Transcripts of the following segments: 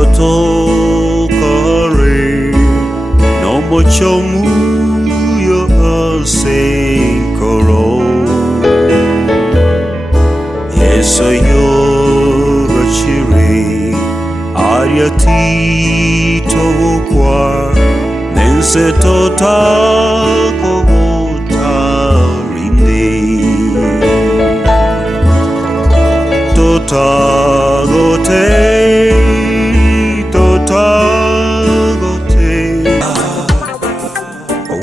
Gotokare no mochomu yo asenkoro Yeso yo gachiri Ariati togokwa Nense tota kogota rinde Tota gote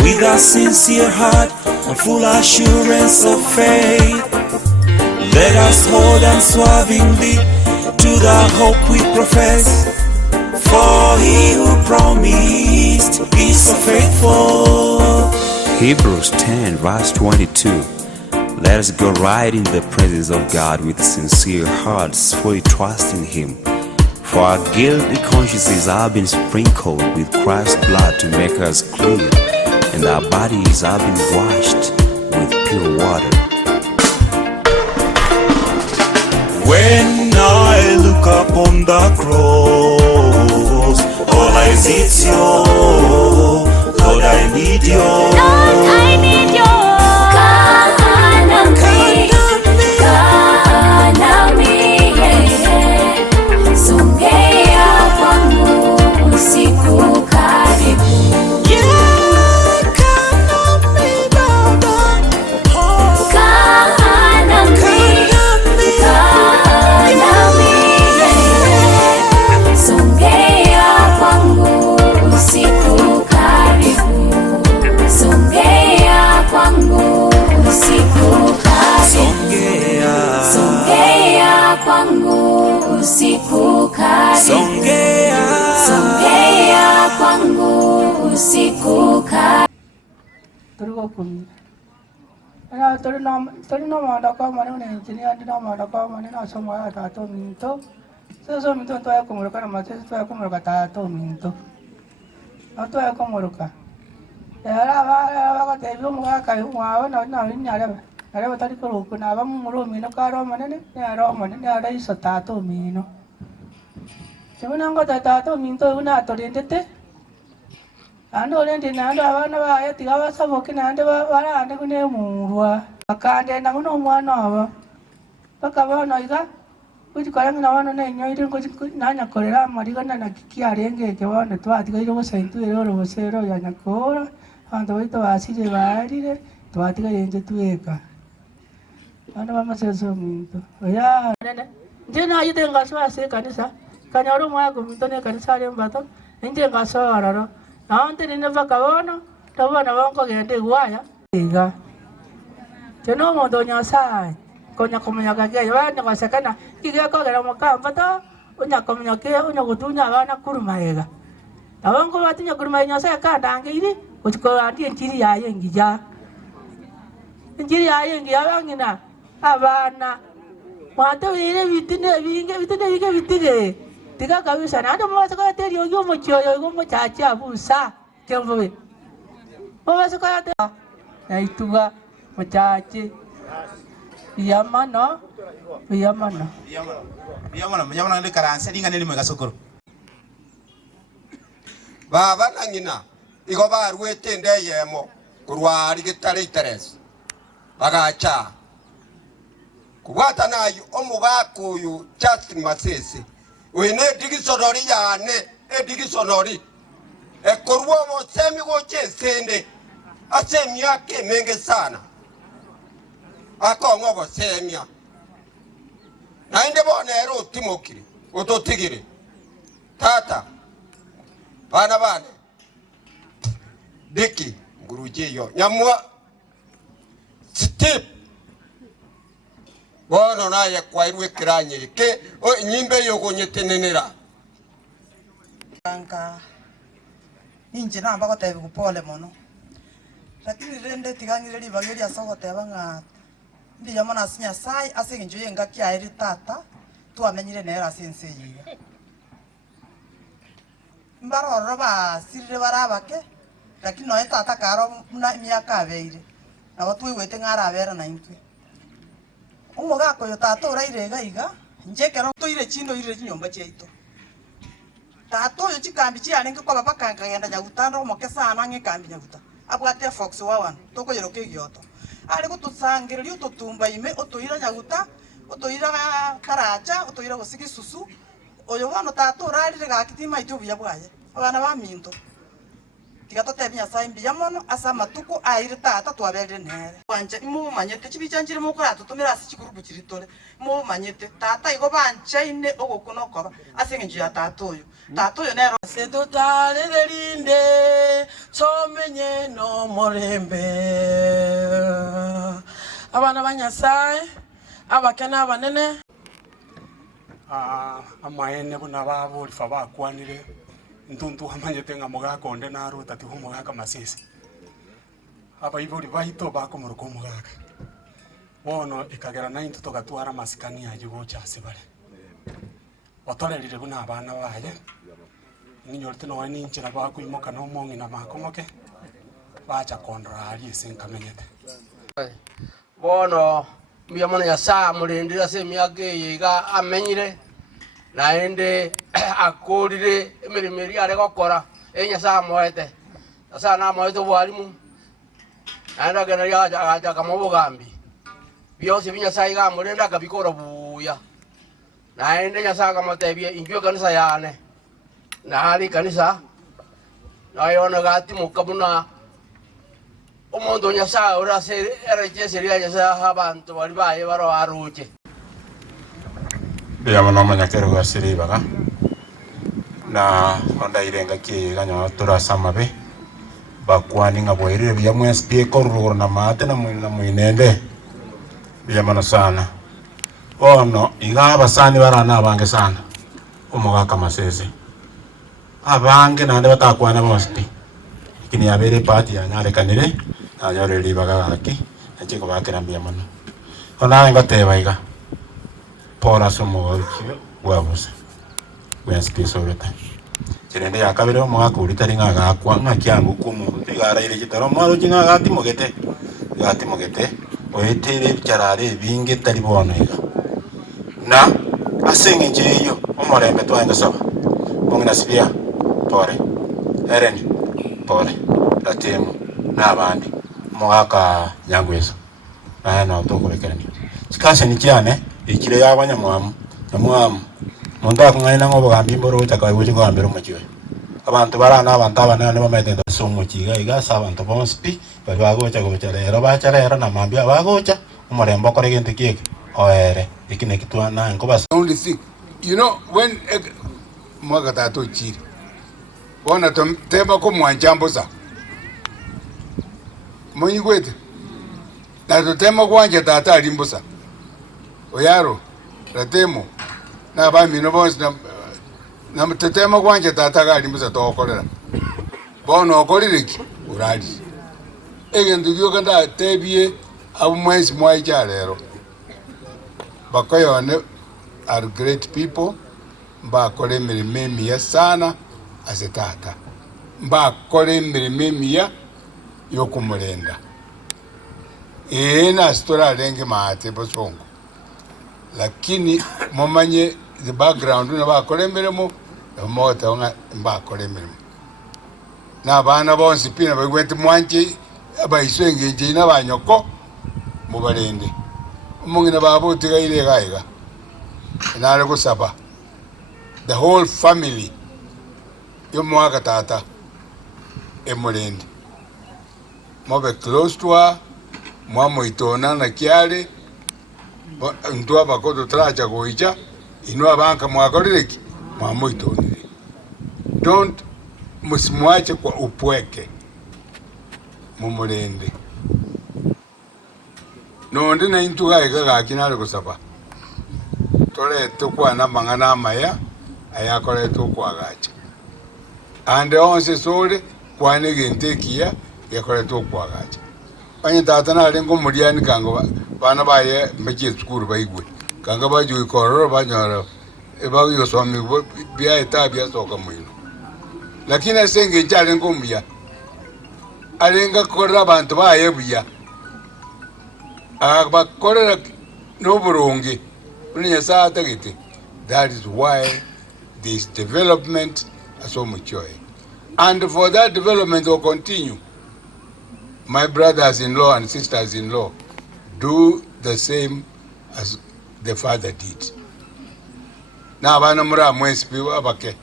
With a sincere heart and full assurance of faith, let us hold unswervingly to the hope we profess. For he who promised is so faithful. Hebrews 10 verse 22. Let us go right in the presence of God with sincere hearts, fully trusting him. For our guilty consciences have been sprinkled with Christ's blood to make us clean, and our bodies have been washed with pure water. When I look upon the cross, all I see is you. Lord, I need you. Lord, I need you. Songea kwangu usiku karibu. Turuko kumi. Ana turino manda kwa mwana ne engineer ndino manda kwa mwana na somo ya tato minto. So minto to ya kumuruka na mate to ya kumuruka tato minto. No to ya kumuruka. Era ba te biyo mga kayo mwa na nyare. Are batari ko ruko na ba muro mino karo mane ne aro mane ne ara iso tato mino. Sebenarnya tato minto una torientete. Ando oriente nando abana ba ya tiga ba sabo kinande ba bara ande kune murwa. Akande na kuno mwana aba. Bakaba no iga. Kuji kala na wana na nyo irin kuji nanya korera mariga na kiarenge ke wana to atiga iro sentu ero ro sero ya nyakora. Ando ito asire bari re to atiga yenje tueka. Ando ba maseso minto. Oya nene. Jena ayite ngaso ase kanisa. Kanyaro mwa kumitone kanisa le mbato. Nje ngaso araro. Naante nina vakabono, tabana banko gende guaya. Iga. Jono modo nyasai. Konya komnya kage bana kwasekana. Kige ko gara makamba to. Unya komnya ke unya gutunya bana kurumaega. Tabanko batinya kurumaega nyasai ka dangiri. Kuchiko andi enchiri ya yengija. Enchiri ya yengi abangina. Abana. Mwato ire bitine bitige. Tiga kabisa na ndo mwa saka teri yo mochio yo mochachi abusa kembowe mwa saka te na ituga mochachi yamana ndi karanse dinga neli mega sokoro baba nangina igo barwete ndeyemo kurwari gitare iteres bagacha kubwata nayo omugakuyu Justin Masese wene digisonori yane digisonori ekorwo mo semi goche sende asemia ke menge sana akongo bo semia nainde bonero timokiri ototigire tata bana deki nguruje yo nyamwa step bono naye kwairwe kiranye ke nyimbe yo gonyetenenera anka inje namba gote kupole mono lakini rende tigangire libageri asogote banga ndi yamana sinya sai asinje yenga kyairi tata tuamenyire nera sense yiga mbaroro ba sirire barabake lakini no tata karo na miaka abeire na watu wete ngara abera na intwe umuga ko yota to raire gaiga njekero to ire chindo ire nyomba cheito tato yo chikambi chi alenga kwa baba kangenda nyagutanda omokesa anange kambi nyaguta abwate fox wawan toko yeroke gyoto ale kutusangiria ututumba ime otoira nyaguta otoira karacha otoira gosigi susu oyo wano tato rarire gakitima itubu yabwaye abana ba minto tigato tebya saimbi yamono asa matuko aire tata twabere nere wanje mu manyete chibijanjire mu kora tutumira asi chikurubu chiritore mu manyete tata igo banchaine ogokuno koba asengenje ya tato yo nero sedo tale derinde somenye no morembe abana banyasaye abakena abanene amaene buna babo lifa bakwanire ntuntu amanyete nga mugakonde naru tati humugaka masisi aba ibori baito bakomuruko mugaka bono ikagera 9 tugatwara masikani yaje gocha sebale otorerire buna abana baye ninyorete no wani nchira bakuimoka no mongi na makomoke bacha kondrali esenkamenyete bono mbia mona ya saa mulindira se miage yiga amenyire naende akurire emirimo ari gokora enya saa moete asa na moete bwalimu naenda gena ya kama bugambi byose binya saa iga mulenda kabikora buya naende nya saa kama tebye injwe kanisa yane na hali kanisa nayona gati mukabuna omondo nya saa ora se ereje seria nya saa abantu bali baye baro aruche ya mwana manyakero gasiri baga na onda irenga ki ganyo tura samabe bakwani ngabwirire bya mwespi koruro na mate na mwinende bya mana sana ono igaba sani barana abange sana umugaka masese abange nande batakwana mosti ikini abere party ya nyale kanire na yore libaga aki achiko bakira bya mana ona ngateba iga pora somo wabusa wenspi soreta kirende yakabire omwaka uri tari ngaga kwa ngakyangu kumu tigara ile kitaro mwaro jinga gati mogete oyetere bicarare binge tari bonega na asenge jeyo omorembe twanga saba bongina sibia pore ereni pore latemu nabandi mwaka nyangweso na otokurekerani sikase ni cyane ikire yabanya mwamu muntu akungana ngo bagambi mboro utaka buje ko ambero mukiwe abantu barana abantu abana ne bamete somo kiga igasa abantu bonspi bali bagocha rero bacharera na mambia bagocha umurembo kore gente kieke oere ikine kitwana ngo bas only thing you know when mwaga tato chiri bona temba ko mwanjambo za monyi kwete na to tema kwanje tata alimbosa oyaro ratemo na ba mino bons na mtetema kwanje tata galimbosa to okolera bono okolireki urali egendo byokanda tebie abu mwezi mwaija lero bakoyone are great people mbakole mirimo sana azetata mbakole mirimo yokumulenda na stora lenge maate bosongo lakini momanye the background na bakole mirimo mota nga mbakole mirimo na bana bonsi pina bagwete mwanje abaiswenge je na banyoko mubalende umungina babo tigaire gaiga nare kusaba the whole family yomwaka tata emulende mobe close to her mwamo itona na kiale ntwa bakodo tracha goija inwa banka mwakolireki mwamo itonire don't musimwache kwa upweke mumulende nondi na intu gaiga gakinale kusaba tole tukwana mangana maya ayakole tukwagacha ande onse sole kwane gentekia yakole tukwagacha banye tata na lengo muliani kango bana baye meje skuru baigwe kanga baju ikororo banyara eba yo somi bia etabia soka mwino lakini asenge njale ngomya alenga korra bantu baye buya aba korera no burungi unya saa tagite. That is why this development asomuchoe. And for that development to continue, my brothers-in-law and sisters-in-law, do the same as the father did. Na bana mura mwesipi abake.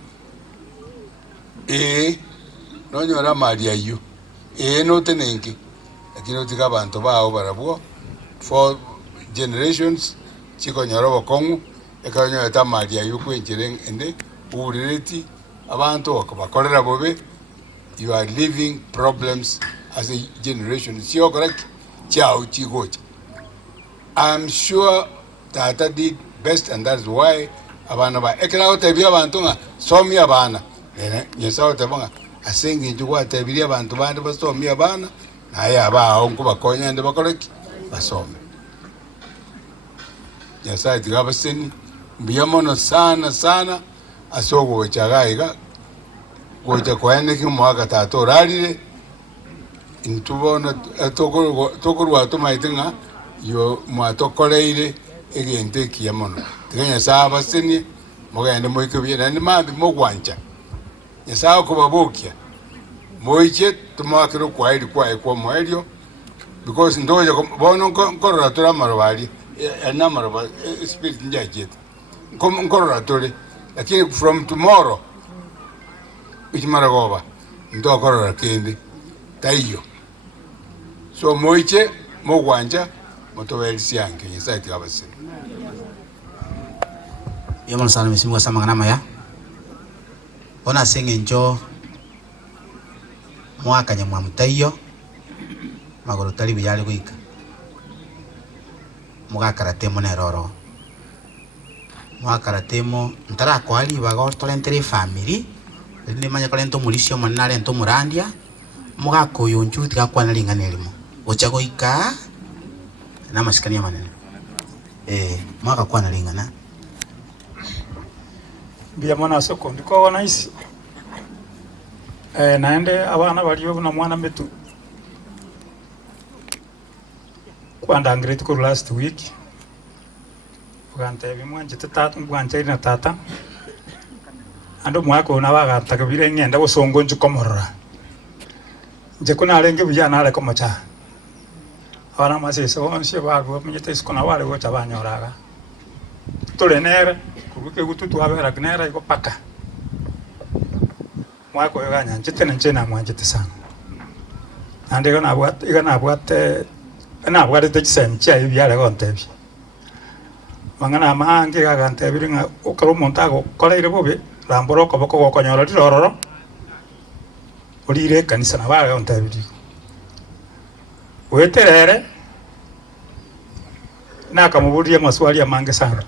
No nyora mali ayu. No tenenki. Lakini utika bantu bao barabuo for generations chiko nyora bokongu ekanyo eta mali ayu kwenjere ende urireti abantu bakabakorera bobe. You are living problems as a generation. Sio correct? Chao chigocha. I'm sure Tata did best, and that's why abana ba ekra otebia abantu nga somi abana nyesa otebanga asengi njugwa tebiria abantu bandi basomi abana naye aba onko bakonya ndi bakoreki basome. Nyesa tigaba seni biyamono sana asogo chagaiga goja kwene ki mwaka tato ralire intubona tokorwa to maitinga yo mwato koleire egente kiyamono tiganya saba seni mogende moikobira ni mambi mogwanja nyesa ko babokia moiche tumakiro kwairi kwa moelio because ndoje bono korora tora marwali na marwa spirit njajet korora tore lakini from tomorrow ichimaragoba ndo korora kende taiyo so moiche mogwanja motobelisi yanke nyesa tigabase. Yamon sana misimu sama ngana ya. Ona sengenjo mwaka nyamwa mutayo magoro tali biyale kwika. Mugakarate moneroro. Mugakarate mo ntara kwali bago tolentere family. Ndi manya kalento mulisio manale ento murandia. Mugakoyo njuti gakwana linganelimo. Ochago ika na masikania manene. Mwaka kwana lingana. Bia mwana soko ndiko wana isi naende abana baliyo na mwana metu kwanda ngretu ko last week ugante bimwanje tata ngwanje na tata ando mwako na baga takabire ngenda gusongo njukomorora nje kuna arenge bijana ale komacha abana maseso onse babo mnyete iskona wale gocha banyoraga tulenera kuruke gututu abera gnera iko paka mwako yoganya njete nchena mwanjete sana ande gana bwat na bwate tchem cha ibyale gontebi mangana mangi gagantebi nga ukaro montago koleire bobe ramboro ko boko konyora rirororo urire kanisa na bale gontebi weterere na kamuburia maswali ya mange sana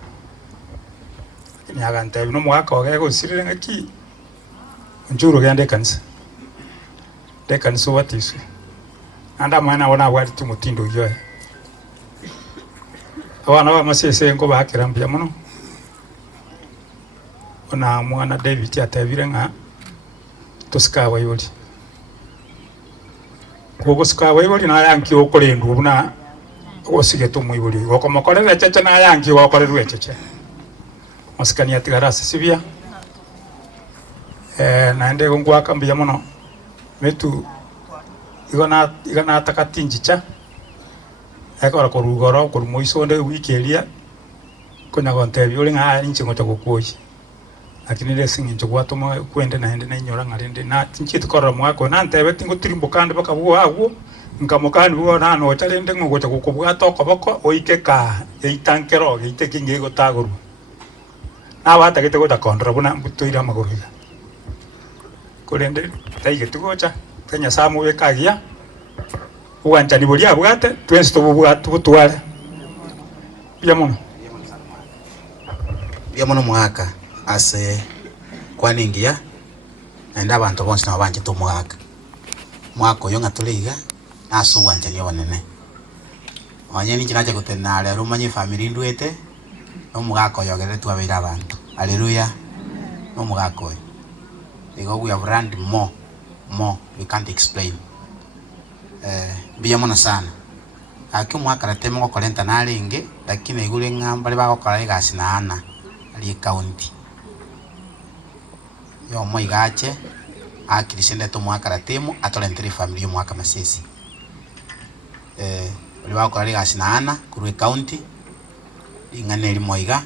nyagante no mwaka ogego sirire ngaki njuru gende kanisa de kanisa watisu anda mwana wana wali tumutindo yoe abana ba masese ngo bakirambya muno ona mwana David atavire nga tosikawa yoli kugo sikawa yoli na yanki okolendu buna osige tumuyuli okomokorera cheche na yanki okorerwe cheche maskani ya tigarasa sibia naende ngwa kambia muno metu igana takatinjicha ekora korugoro korumoisonde wikelia konya gontebi uri nga inchi ngocha gokuoyi lakini lesingi ncho gwatoma kwende naende na inyora ngarende na tinchiti korora mwako na ntebe tingo tirimbo kandi bakabuwa agu nkamukani buwa na no chalende ngocha gokubwato koboko oikeka eitankero geiteke ngego taguru na bata gete goda kontra buna mbutoira maguriga kurende taige tugocha kenya samu wekagia uwanja ni bolia bwate twensi to bwatu butwale bya mono mwaka ase kwaningia enda abantu bonse na banje to mwaka yo ngatuliga aso uwanja ni wanene wanye ni kinaje gutenale rumanye family ndwete no mwaka yogere tu abira abantu haleluya no mwaka because we have run more we can't explain bia mona sana aki mwaka ratemo ko kolenta nalinge lakini igule ngamba le bako kala igasi na ana ali county yo moigache akirisende to mwaka ratimu atolenteri family mwaka masisi liwa ko ali gasina kurwe county ingane li moiga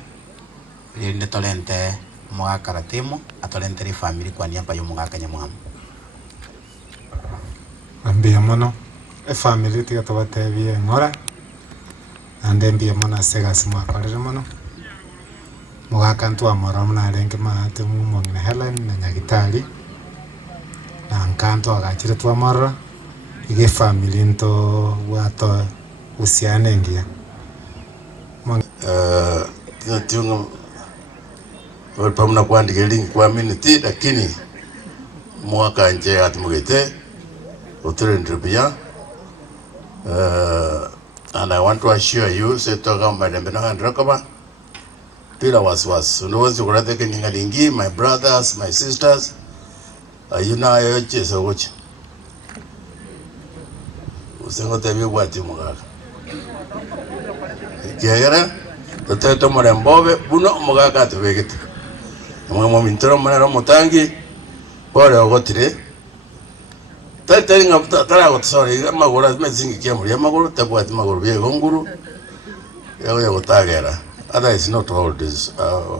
linde tolente mwaka ratimu atolenteri family kwa niaba yo mwaka nyamwamu ambia mono family tiga tobatebie ngora ande mbia mono segas mwakorere mono mugaka ntwa moro muna renge maate mu ngine Helen na nyagitari na nkanto agachire twa moro ige family nto wato usiane ngia tungo walipamna kuandika link kwa minute lakini mwaka nje atimugete utrendrubia and I want to assure you say toka madembe na ndrakaba tila waswas unaweza kurate keninga lingi my brothers my sisters ayuna yoche sogoche usengo tabi wati mugaka kegera toteto murembobe buno mugaka tubegete mwe mintoro mwana mutangi pole ogotire tari ngapta tara gotsori amagora mezingi kiamuri amagoro tabwati magoro bye gonguru yago gotagera other is not old is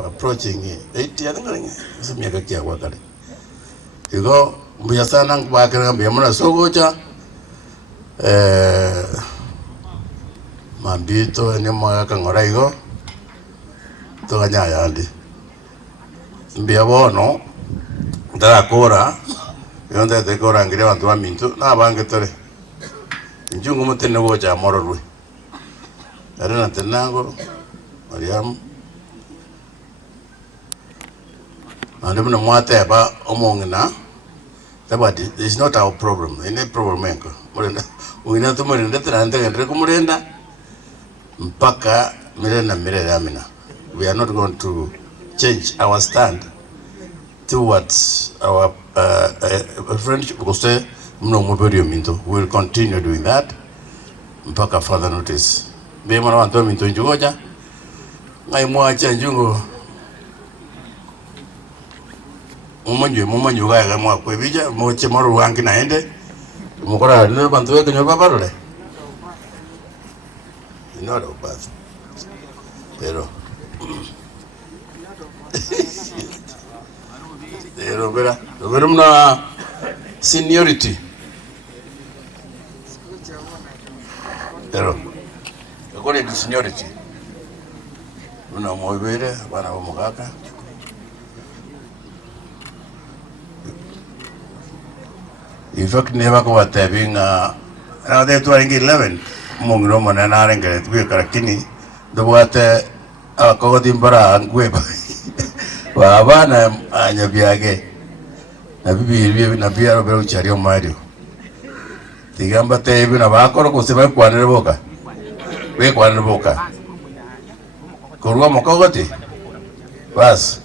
approaching 80 yangaringe semyaka kya kwa kale igo mbuya sana ngubakira mbuya muna sogocha mambito ne mwaka ngora igo toganya yandi mbuya bono ndara kora yonde te kora ngire bantu bamintu na bange tore njungu mutene boja mororwe arena tenango Mariam ande mna mwate ba omongna tabati is not our problem any problem enko murenda ungina to murenda trande ngendre ko murenda mpaka mirena mirera amina we are not going to change our stand towards our friendship because mno mobile minto we will continue doing that mpaka further notice be mwana wanto minto njogoja ngai mwacha njungo mumanyu ga mwa kwebija moche maru wangi naende mukora no bantu weke nyoba barole no do bas pero pero mna seniority pero according to seniority mna moibere bana bomugaka in fact never ko watabinga na de 2011 mongro mona na rengere tuwe karakini dobwate akoko timbara ngweba baba na anyabiage na bibi na biaro bero chario mario tigamba tebe na bakoro kusema kwanere boka we kwanere boka korwa mokogoti bas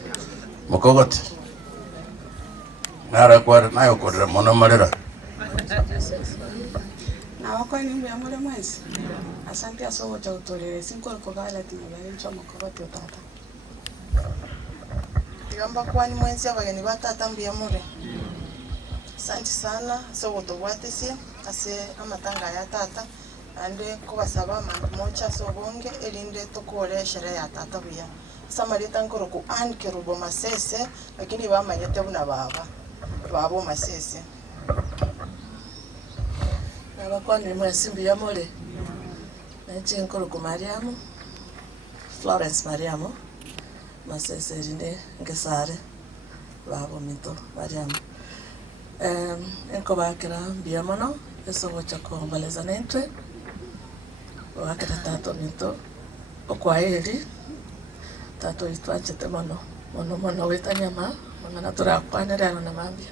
mokogoti nara kwa nayo kodra mona marera na wako ni mwe amore mwezi asante asogo cha utolere sinko ko gala tinabale cho mokogoti utata tigamba kwa ni mwezi abageni batata mbi amore asante sana sogo tobwatesie ase amatanga ya tata ande kubasaba mantu mocha sobonge elinde tokore sherehe ya tata buya samarita nkoro ku anke rubo masese lakini bamanyete buna babo masese nabakwani mwezi mbi amore nache nkoro ku Mariamu Florence Mariamu masese rinde ngesare babo mito Mariamu enko bakira mbi amono eso gocha ko baleza nentwe wakati tato mito okwaeli tato itwachete mono wetanyama mwana turakwanira na mambia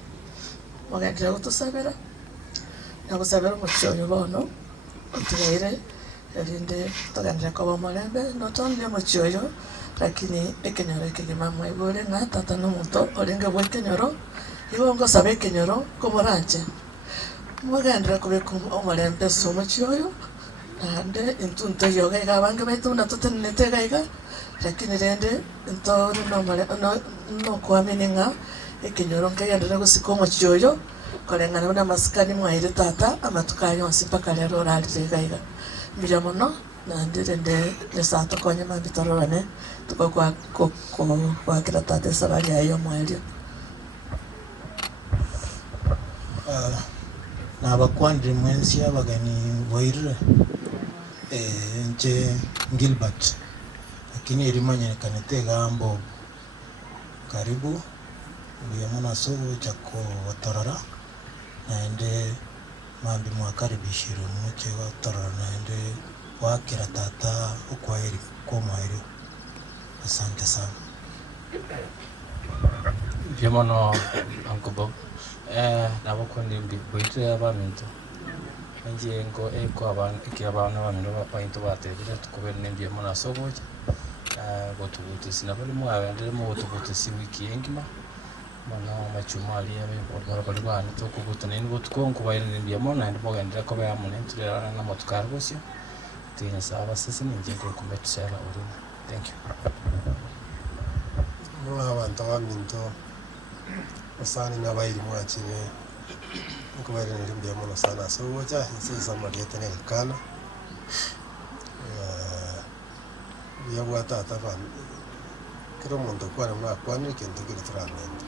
wagagira utusabera na kusabera muchonyo bono utugaire erinde tugandira ko bomolembe no tonde muchonyo lakini ekenyoro ekigimamwe ibore na tata no muto olinga bwekenyoro ibongo sabe kenyoro komoranche mwagandira kubeko omolembe somochioyo ande intunto yoga igabange baitu na tutenete gaiga lakini rende into no kwameninga ekenyoro nkagendera gusika omochioyo koreng'ana buna masikani mwaire tata amatuka yonsi mpaka rero orarire gaiga mbuya mono nandi rende nesa tokonye mambi tororane tukogwakera tata esabari yayo mwerio nabakwandire mwensi abagani boirire nche Gilbert lakini erimanyekanete gambo karibu ndiye mwana sogo chako watorara naende mambi mwakaribishire muche watorara naende wakira tata ukwaheri kwa mwairi. Asante sana. Vimono Uncle Bob nabakundi mbibwite abantu ngiyengo eko abantu ikabana abantu bapainto batebire tukubere nembye mona soboje botubutisi nabali mwabendere mu botubutisi wiki engima mona machumali yabe bari bana tukubutana ni botukonko bayire nembye mona ndi bogendera ko bayamune turera na motukar gosyo tena saba sisi ninjeko kumetusera uri. Thank you. Mwa abantu baminto osani nabayiri mwachire nkubere nembye mona sana soboja sisa mariete nelkana yabwata taban kero mundo kwa mwa kwani kintu kilitramente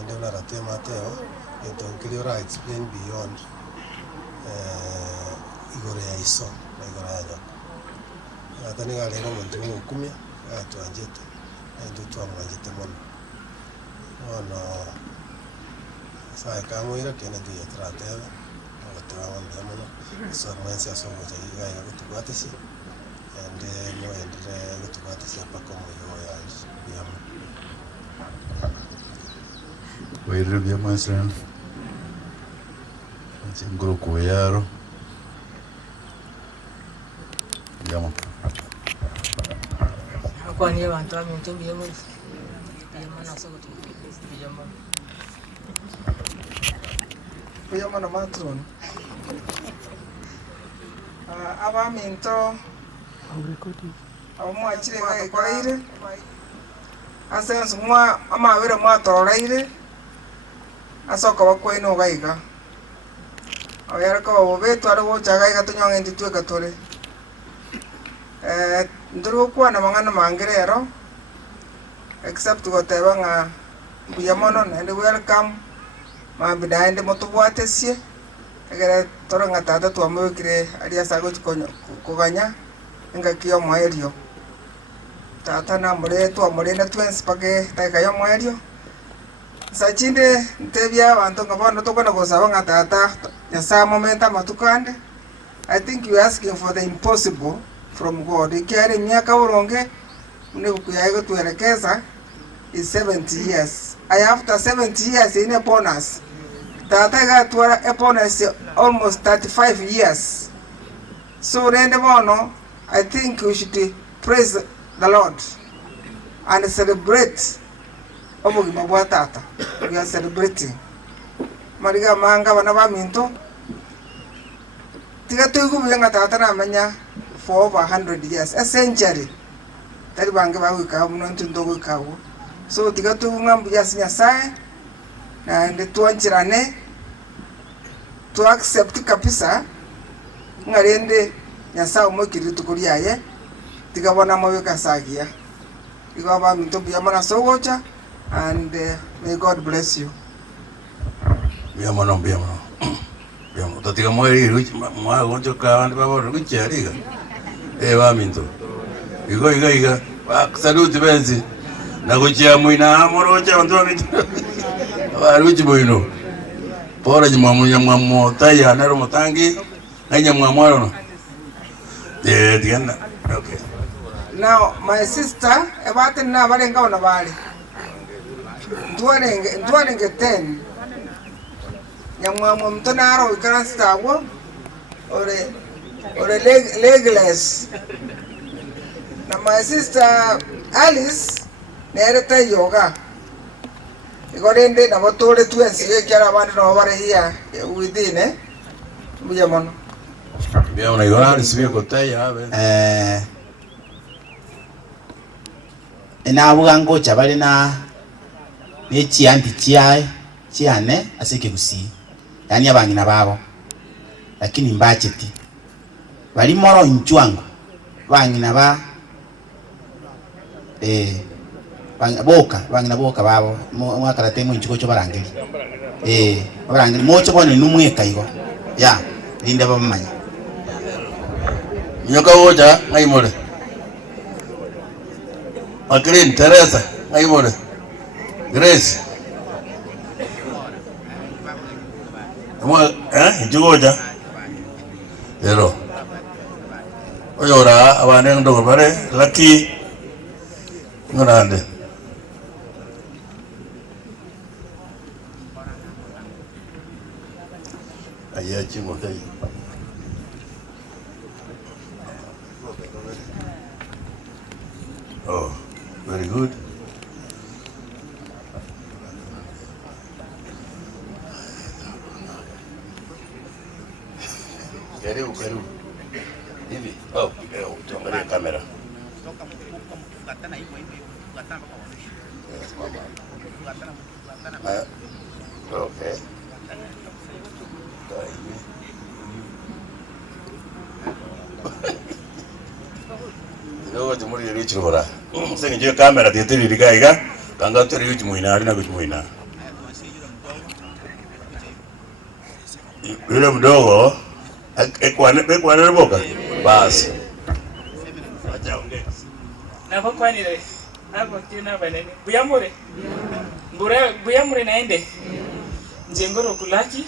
ende una rate mateo entonces yo ra explain beyond igore ya iso na igore ya nyoko atani gale no muntu mukumya atwanjete ende twamwanjete mono ono sai kamwira kene ndiye tratela otawa ndamano so mwensi asomo tayiga ya kutubwatesi ende no ende kutubwatesi pako moyo ya yamu Wairire bya masran ngoro kuyaro yamo akwani abantu bamuntu biyemo na sogo biyemo biyemo na matron abaminto abamwakire gaikoraire asense mwa amawire mwatoraire asoka bakwaino gaiga oyaraka obetu ari gochaga iga tunyonge tweka tore nduru kwana mangana mangerero except goteba nga buyamono and welcome mabida ende motubwatesie egere toronga tata twamwekire ari asago kuganya nga kiyo mwaerio tata na mure twamurenda twensi pake taikayo mwaerio sachinde ntebya abantu ngabono tokona gosaba nga tata yasa momenta matukande. I think you asking for the impossible from God. Ikiare miaka uronge mune kuyaego tuerekeza is 70 years. After 70 years in a bonus. Tata got a bonus almost 35 years. So rende bono, I think we should praise the Lord and celebrate obugima bwa tata. We are celebrating. Mariga manga bana baminto tiga tugu byenga tata na manya for over 100 years, a century. Tari bange ba wika muno ntundogo kawo. So tiga tugu ngambu yasinya sae na ende tuanchirane to accept kapisa ngarende nyasa umokiri tukuri yaye tiga bona maweka sagia. Tiga ba minto biyamana sogocha and may God bless you. Biyamano biyamano tatiga mweri ruchi mwa gonjo ka andi baba ruchi ariga ba minto iga salute benzi na gochia muina amoro cha ndo minto ba ruchi boino pora jimwamunya mwamo taya na romotangi anya mwamwaro no diana. Okay, now my sister about na barenga ona bali ndwanenge 10 nyamwamwe mtonaro ikarasta wo ore legless na my sister Alice nereta yoga igorende na botore twensi yekyara abandi no bare here within bujamono bia una igora sibye kotaya abe ina bugango chabali na ne chianti chiae chiane asike gusi yani abangina babo lakini mbacheti bali moro nchwango bangina ba bangina boka babo mwakala temo nchiko cho barangeli barangeli mocho bone numweka igo ya linde bamanya nyoka woja ngaimole Maklin Teresa ngaimole Grace Jugoja Pero Oyora abane ndo bare lucky ngorande Aya chimo kai Oh, very good. Karibu. Hivi. Oh, tuangalie kamera. Okay. Leo tumuri yeri chirora. Sasa nje kamera teteri ligaiga. Kanga tori yuchi muina ari na kuchi muina. Yule mdogo ekwane boka. Basi. Acha ongea. Na kwa kwani le. Hapo tena banani. Buyamure naende. Njengoro kulaki.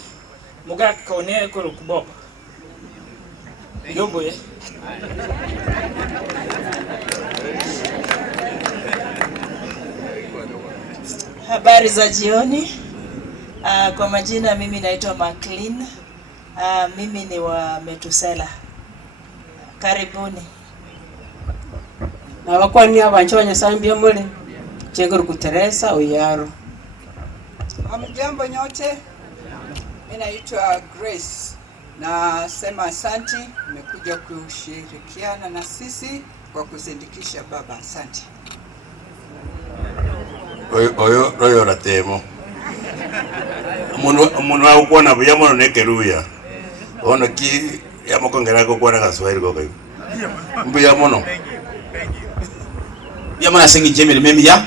Muga kaone ko rukubo. Yoboye. Habari za jioni. Kwa majina mimi naitwa Maklin. Mimi ni wa Metusela. Karibuni. Na wakwani abancho banyasambia mule. Chengoro kuteresa oyaro. Hamjambo nyote. Mimi naitwa Grace. Na sema asanti, nimekuja kushirikiana na sisi kwa kuzindikisha baba. Asanti. Oyo ratemo. Munu wa kuona buyamono nekeruya. Ona ki yamokongera ko kuona Kaswahili ko kai. Buyamono. Buyamono asengi jemere memia.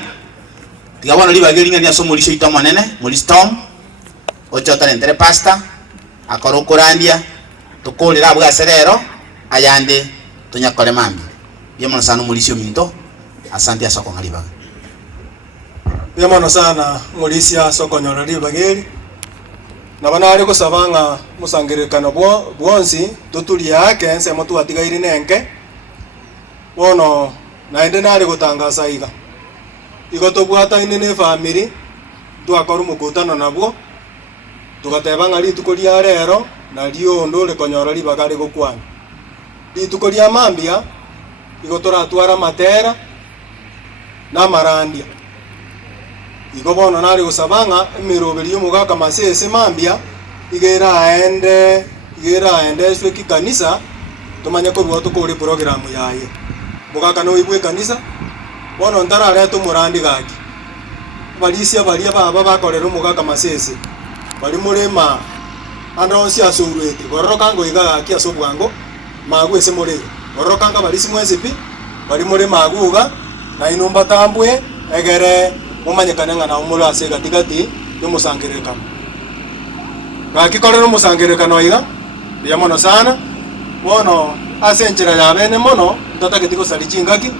Tigabona libageli ngani asomulisho itamanene, muri storm. Ocho talentere pasta. Akorokorandia tukolera bwa serero ayande tunyakole mambi byamono sana mulisio minto asante asoko ngaliba byamono sana mulisia soko nyorari bageri na bana ari kusabanga musangirekano bwonsi tutuli yake nse mutu atigairi nenke wono naende nari gutangaza igo tobwata ine family twakora mukutano nabwo tugateba ngari tukoria rero na rio ndole konyora libagari gukwana litukoria mambia igo toratwara matera na marandia igo bono nari gusabanga emiroberi y'umugaka masese mambia igera ende sweki kanisa tumanye ko ruo tukuri program yaye mugaka no ibwe kanisa bono ntarare tumurandi gaki balisia balia baba bakorera umugaka masese bali mulema andonsi asurwete gororoka ngo igaga kia sobwango magu ese mure gororoka nga bali simwezi pi bali mulema aguga na inumba tambwe egere mumanyekana ngana umulo ase gatigati yomusangireka gakikorera umusangireka noiga biamono sana bono ase njira ya bene mono ntatageti gusalichingaki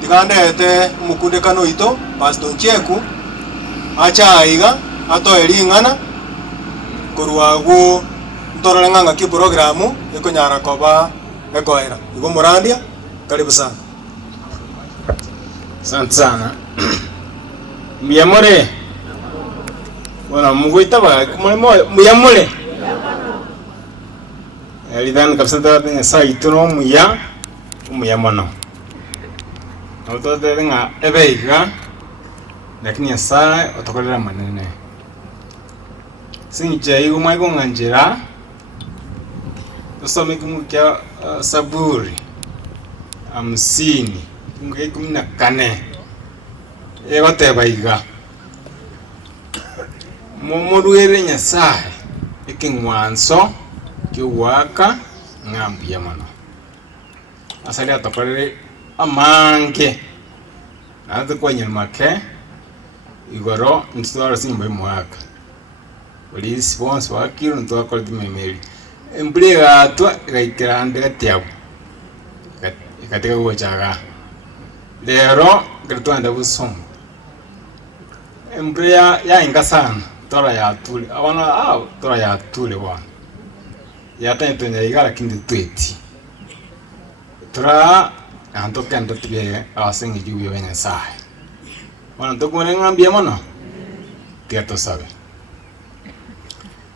tigandete umukundekano ito pastor Ncheku acha aiga ato elingana kuruagu ntorore nganga ki programu ekonyara koba ekoera igo murandia karibu sana. Asante sana. Muyamore. Wana muguita ba muyamore. Elidan kapsa ta sa ituno muyamono. Auto de nga ebeiga. Lakini asa otokolera manene. Sinje igo maigo nganjira. Usome kumukya Saburi 50 ngekumi na kane egoteba iga Mumurwere Nyasaye ikingwanso kiwaka ng'ambuya mono asali atokorere amange naze kwanyel make igoro ntwara simba mwaka uli sponsor wakiro ntwakora dimemeri embrega atwa gaikirande gatiabo katika kuchaga lero gritwanda busoma embrea ya inga sana tora ya tuli abana tora ya tuli wa ya tento nya igara kindi tweti tora anto kando tibye asengi juwe wenya sae wana tokone ngambia mono tiato sabe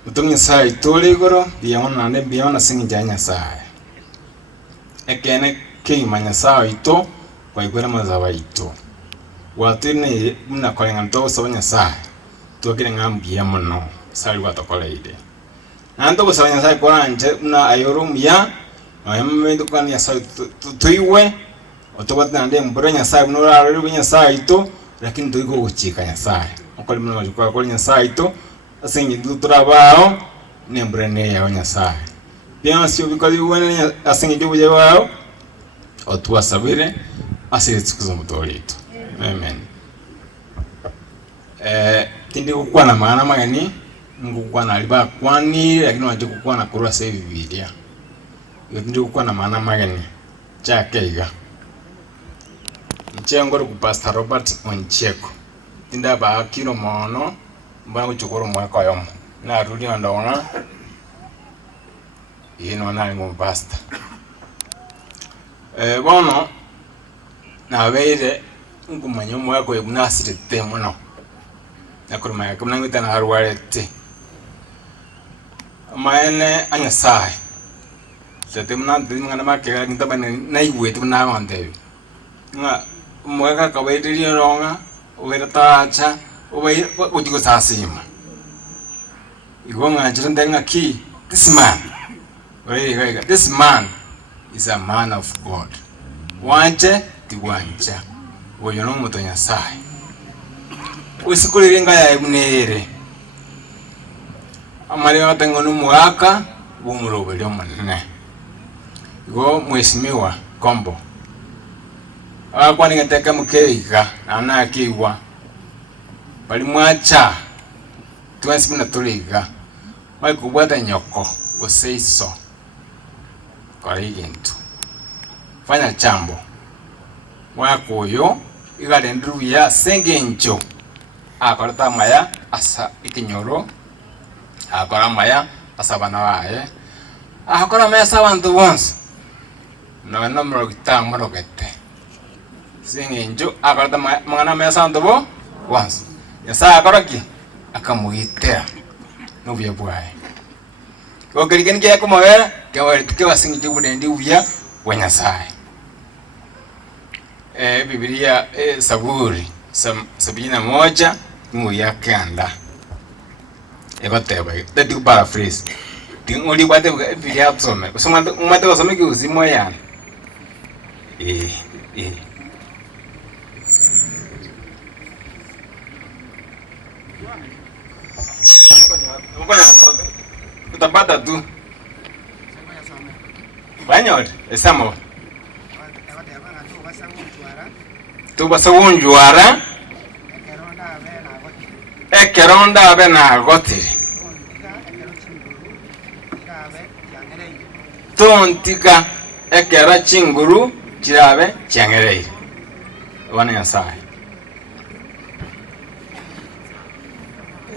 mutungi sae tuli goro biamona ne biamona singi janya sae ekene keimanya sae ito kwa igwera mazawa ito watine muna kolenga nto sabanya sae tukire ngambia mono sali watokoleide nanto kusabanya sae kwa anje muna ayorumya ayamendo kwani sae tuiwe otobata nde mborenya sae munora rubinya sae ito lakini tuiko kuchika nya sae okoli muna majukwa kolinya sae ito asengi duturabao ne mbrene ya nya sae bien si ubikoli wana asengi jubuje wao otua sabire asiri tsikuzo mutorito amen. Tindi kukua na maana magani ngukua na liba kwani lakini waje kukua na kurwa save Biblia tindi kukua na maana magani chake iga nchengo ku Pastor Robert Oncheko tinda ba kilo mono mba kuchukuru mwaka yomo na rudi ndona yino na ngo pastor bono na beire ngumanya mwako yunasire temo no nakurumaya kumna ngita na harwarete maene anyasai setemna ndimana makega ngita bane naiwete na wande nga mwaka kabaitiri ronga uberatacha ubai ujigo sasima igonga jirendenga ki this man is a man of God wanje tiwanja woyo no muto Nyasaye usikulire nga ya ibunere amali watengo no mwaka bumurobe lyo munene go mwesimiwa kombo akwani ngateka mukeiga ana akiwa bali mwacha twasimina tuliga mai kubwata nyoko useiso kwa igintu fanya chambo wakoyo igale nduya sengenjo akorata maya asa ikinyoro akora maya asa bana bae akora maya sabantu bonse no nomro gitamro gete sengenjo akorata mangana maya santo bo once yasa akoraki akamuitera no bya bwae ogerigeni ke kumawera ke wali tukewasingi budendi uya wanya sai Biblia Zaburi 71 mu yakanda egoteba tatu paraphrase tingoli bate Biblia tsome kusoma umate wasome ki uzimo yana utapata tu banyote esamo tubasa wonjuara ekeronda abe na agotire tontika ekera chinguru chirabe changerei wana Nyasaye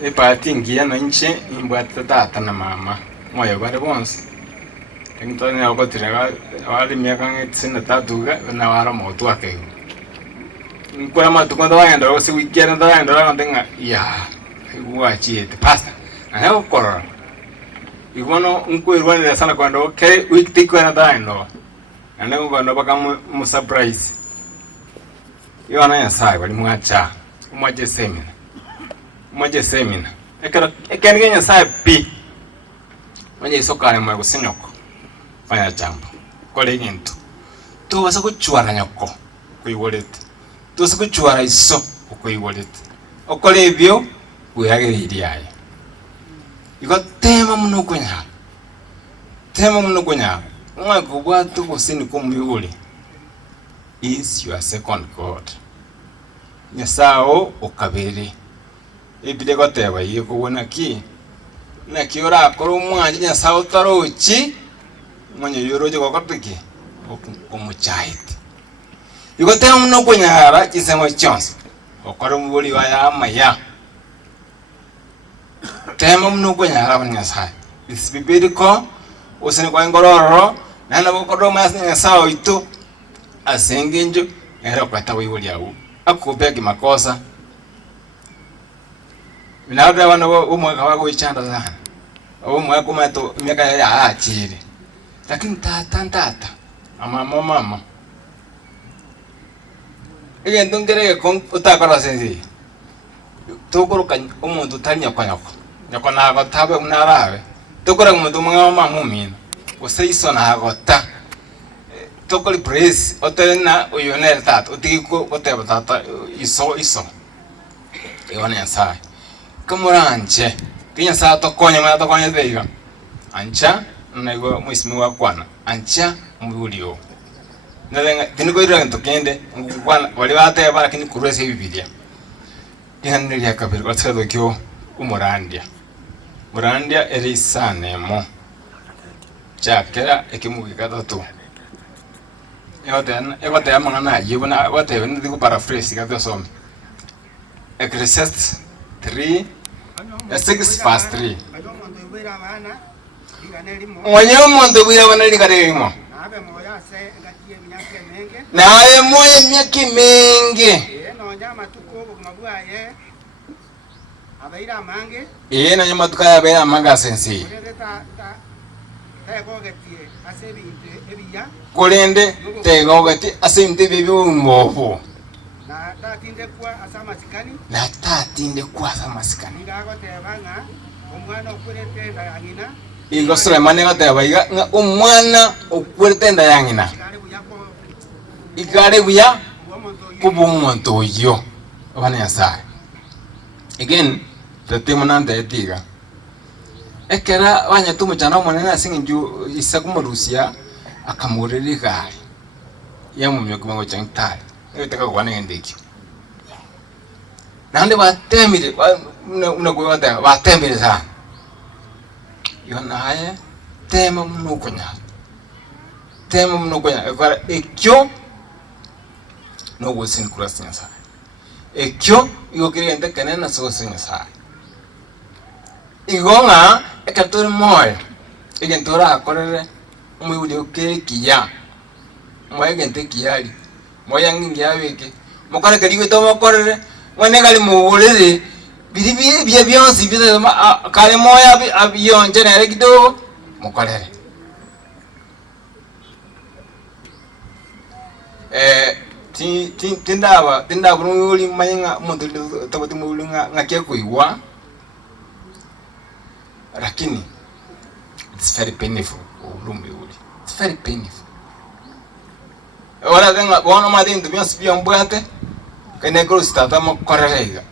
epati no nche imbwata tata na mama moyo bare bonse engitone agotire wali miaka ngitsina tatuga na wara motu ake kwa matukondo waenda wose weekend ndaenda randenga ya wachiete pasta na ukora igono nkuirwanira sana kwanda okay week tiko na ndaenda ande ngondo baka mu surprise yona Nyasaye bali mwacha mwaje semina ekene Nyasaye pi mwaje isokane mwa kusinyoko fanya jambo kole gintu tu wasa kuchwara nyoko kuiwolete tu wasa kuchwara iso kuiwolete okole ebyo wihagirira yaye Igo tema muno kwenya. Tema muno kwenya. Mwako bwatu kusini kumuyuli. Is your second God. Nyasao okabere. Ibide goteba yiko wona ki. Na kiora akoro mwanje nyasao tarochi. Mwenye yoroje kokapiki. Omuchait. Igo tema muno kwenya hara chisemo chance. Okoro mubuli waya amaya. Tema muno kwenya hara nyasai. Isibibidi ko usini kwa ngororo nana bokodo mas nyasao ito asengenjo era kwata wibuli au akubegi makosa minada wana umwaka wako ichanda sana umwaka kumato miaka ya achiri lakini tata mama ile ndongere ko utakora senzi tokoroka umuntu tanya kwanyako nyakona agatabe munarawe tokora umuntu mwa mumina useiso na agota tokoli praise otena uyonera tata utiko koteba tata iso ione ansai kamuranje tinya sa to konya beiga ancha nego muismi wa kwana ancha mbulio nalenga tiniko ira ntokende ngukwana wali bate bara kini kurese bibilia yanne ya kabiri kwatsado kyo umurandia murandia erisanemo chakera ekimugi gatatu Egote amangana yibona wate ndiku paraphrase gato some. Ecclesiastes 6:3. Mwenye umuntu bwira bana likaremo. Nawe moya myaki mingi. Na nyama tukaya bera manga sensi. Kulende tegogati asimte bibi umwofu na tatinde kwa asamasikani ingo Sulemani gateba iga umwana okwerte nda yangina igare buya kubumuntu yo abana yasa again tatemonanda etiga ekera banya tumuchana umunene asinginju isakumurusia akamurere gari yamumye kubango changtari etaka kwana ndeki nande batemire unagwata batemire sana yona haya tema munukonya ekara ekyo no wosin kurasinya sa ekyo yogire ndekane na sosinya sa igonga ekatori moy egentora akorere umuyuli okekiya mwegente kiyali moyangi yabeke mukara kaliwe to makorere mwene kali mubulire biribi bye byonsi bye kale moya abiyonje nere kidogo mukorere tinda buruli manyanga muntu tabati mubuli ngake kuiwa lakini it's very painful it's very painful wala denga bono madin tu bion sipia mbwate kene ko stata mo korrega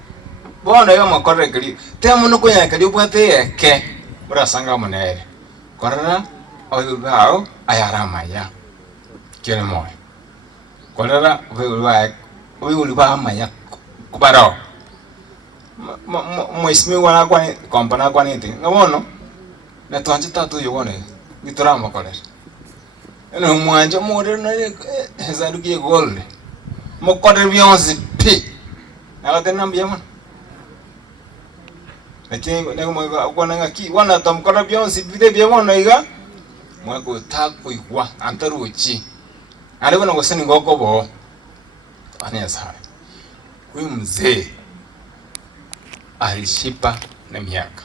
bono yo mo korrega temo no kunya kali bwate eke bura sanga monere korra oyu bao ayarama ya kene mo korra oyu ba maya kubaro mo ismi wana kwa kompana kwa niti ngabono na tuanje tatu yone nitorama koler eno mwanje mure na hezarukie gol mo koder bionzi pi na tena mbiyama lakini nego mo akona ngaki wana tamkora bionzi bide biyama iga mwako tako ikwa antaruchi ale bana goseni ngoko bo ania sawa huyu mzee alishipa na miaka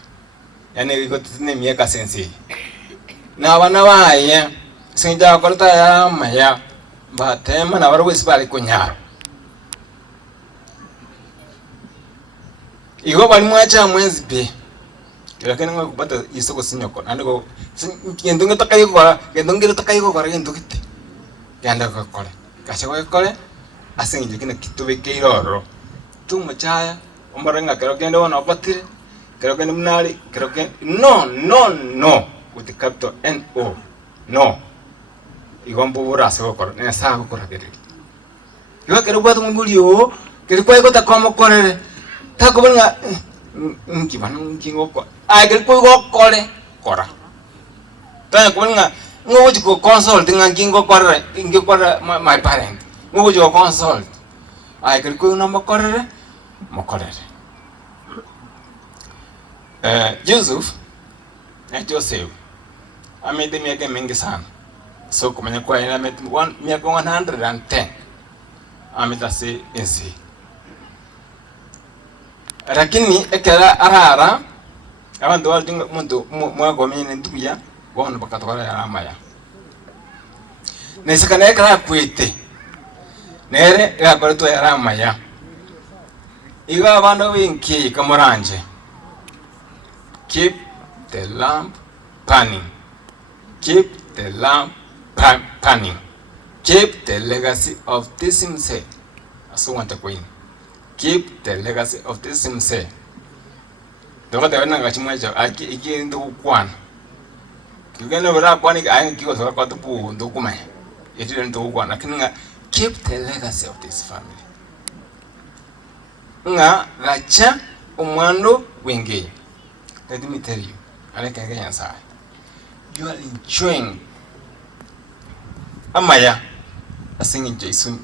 yani iko tine miaka sensi na wana waye sinja korta ya maya batema na barwe sibali kunyara igo bali mwacha mwezi pe lakini ngo kubata isoko sinyoko andiko ngendo takayi kwa ngendo takayi kwa ngendo kiti yanda ko kole kasha ko kole asinje kina kitube keiroro tu machaya omarenga kero kende wana opatire keroken mnali keroken no with the capital N-O. No. Igombo burase gokora ne sa gokora gereri. Yo kero bwatu ngulio kero kwa igota kwa mokorere. Ta kubanga nkibana ngingoko. Kero kwa gokore kora. Ta kubanga ngoji ko consult ngangingo kora ingikora my parent. Ngoji ko consult. Kero kwa no mokorere mokorere. Joseph na Joseph amede miaka mingi sana. So kumenya kwa ina miaka 110 ametasi enzi. Lakini ekera arara abantu walinga muntu mwagomene nduya bona bakatwara yaramaya. Nesikana ekara kwete. Nere yakoreto yaramaya. Iga abantu winki kamoranje. Keep the lamp burning. Keep the lamp burning. Keep the legacy of this himself. So want to queen. Keep the legacy of this himself. Doka te wana ngachimwa cha iki ndo kwan. Kugenda bora kwani ayi kiwa so kwa tupu ndo kuma. Yetire ndo kwan lakini nga keep the legacy of this family. Nga gacha umwando wenge. Let me tell you, you are enjoying Amaya singing Jason.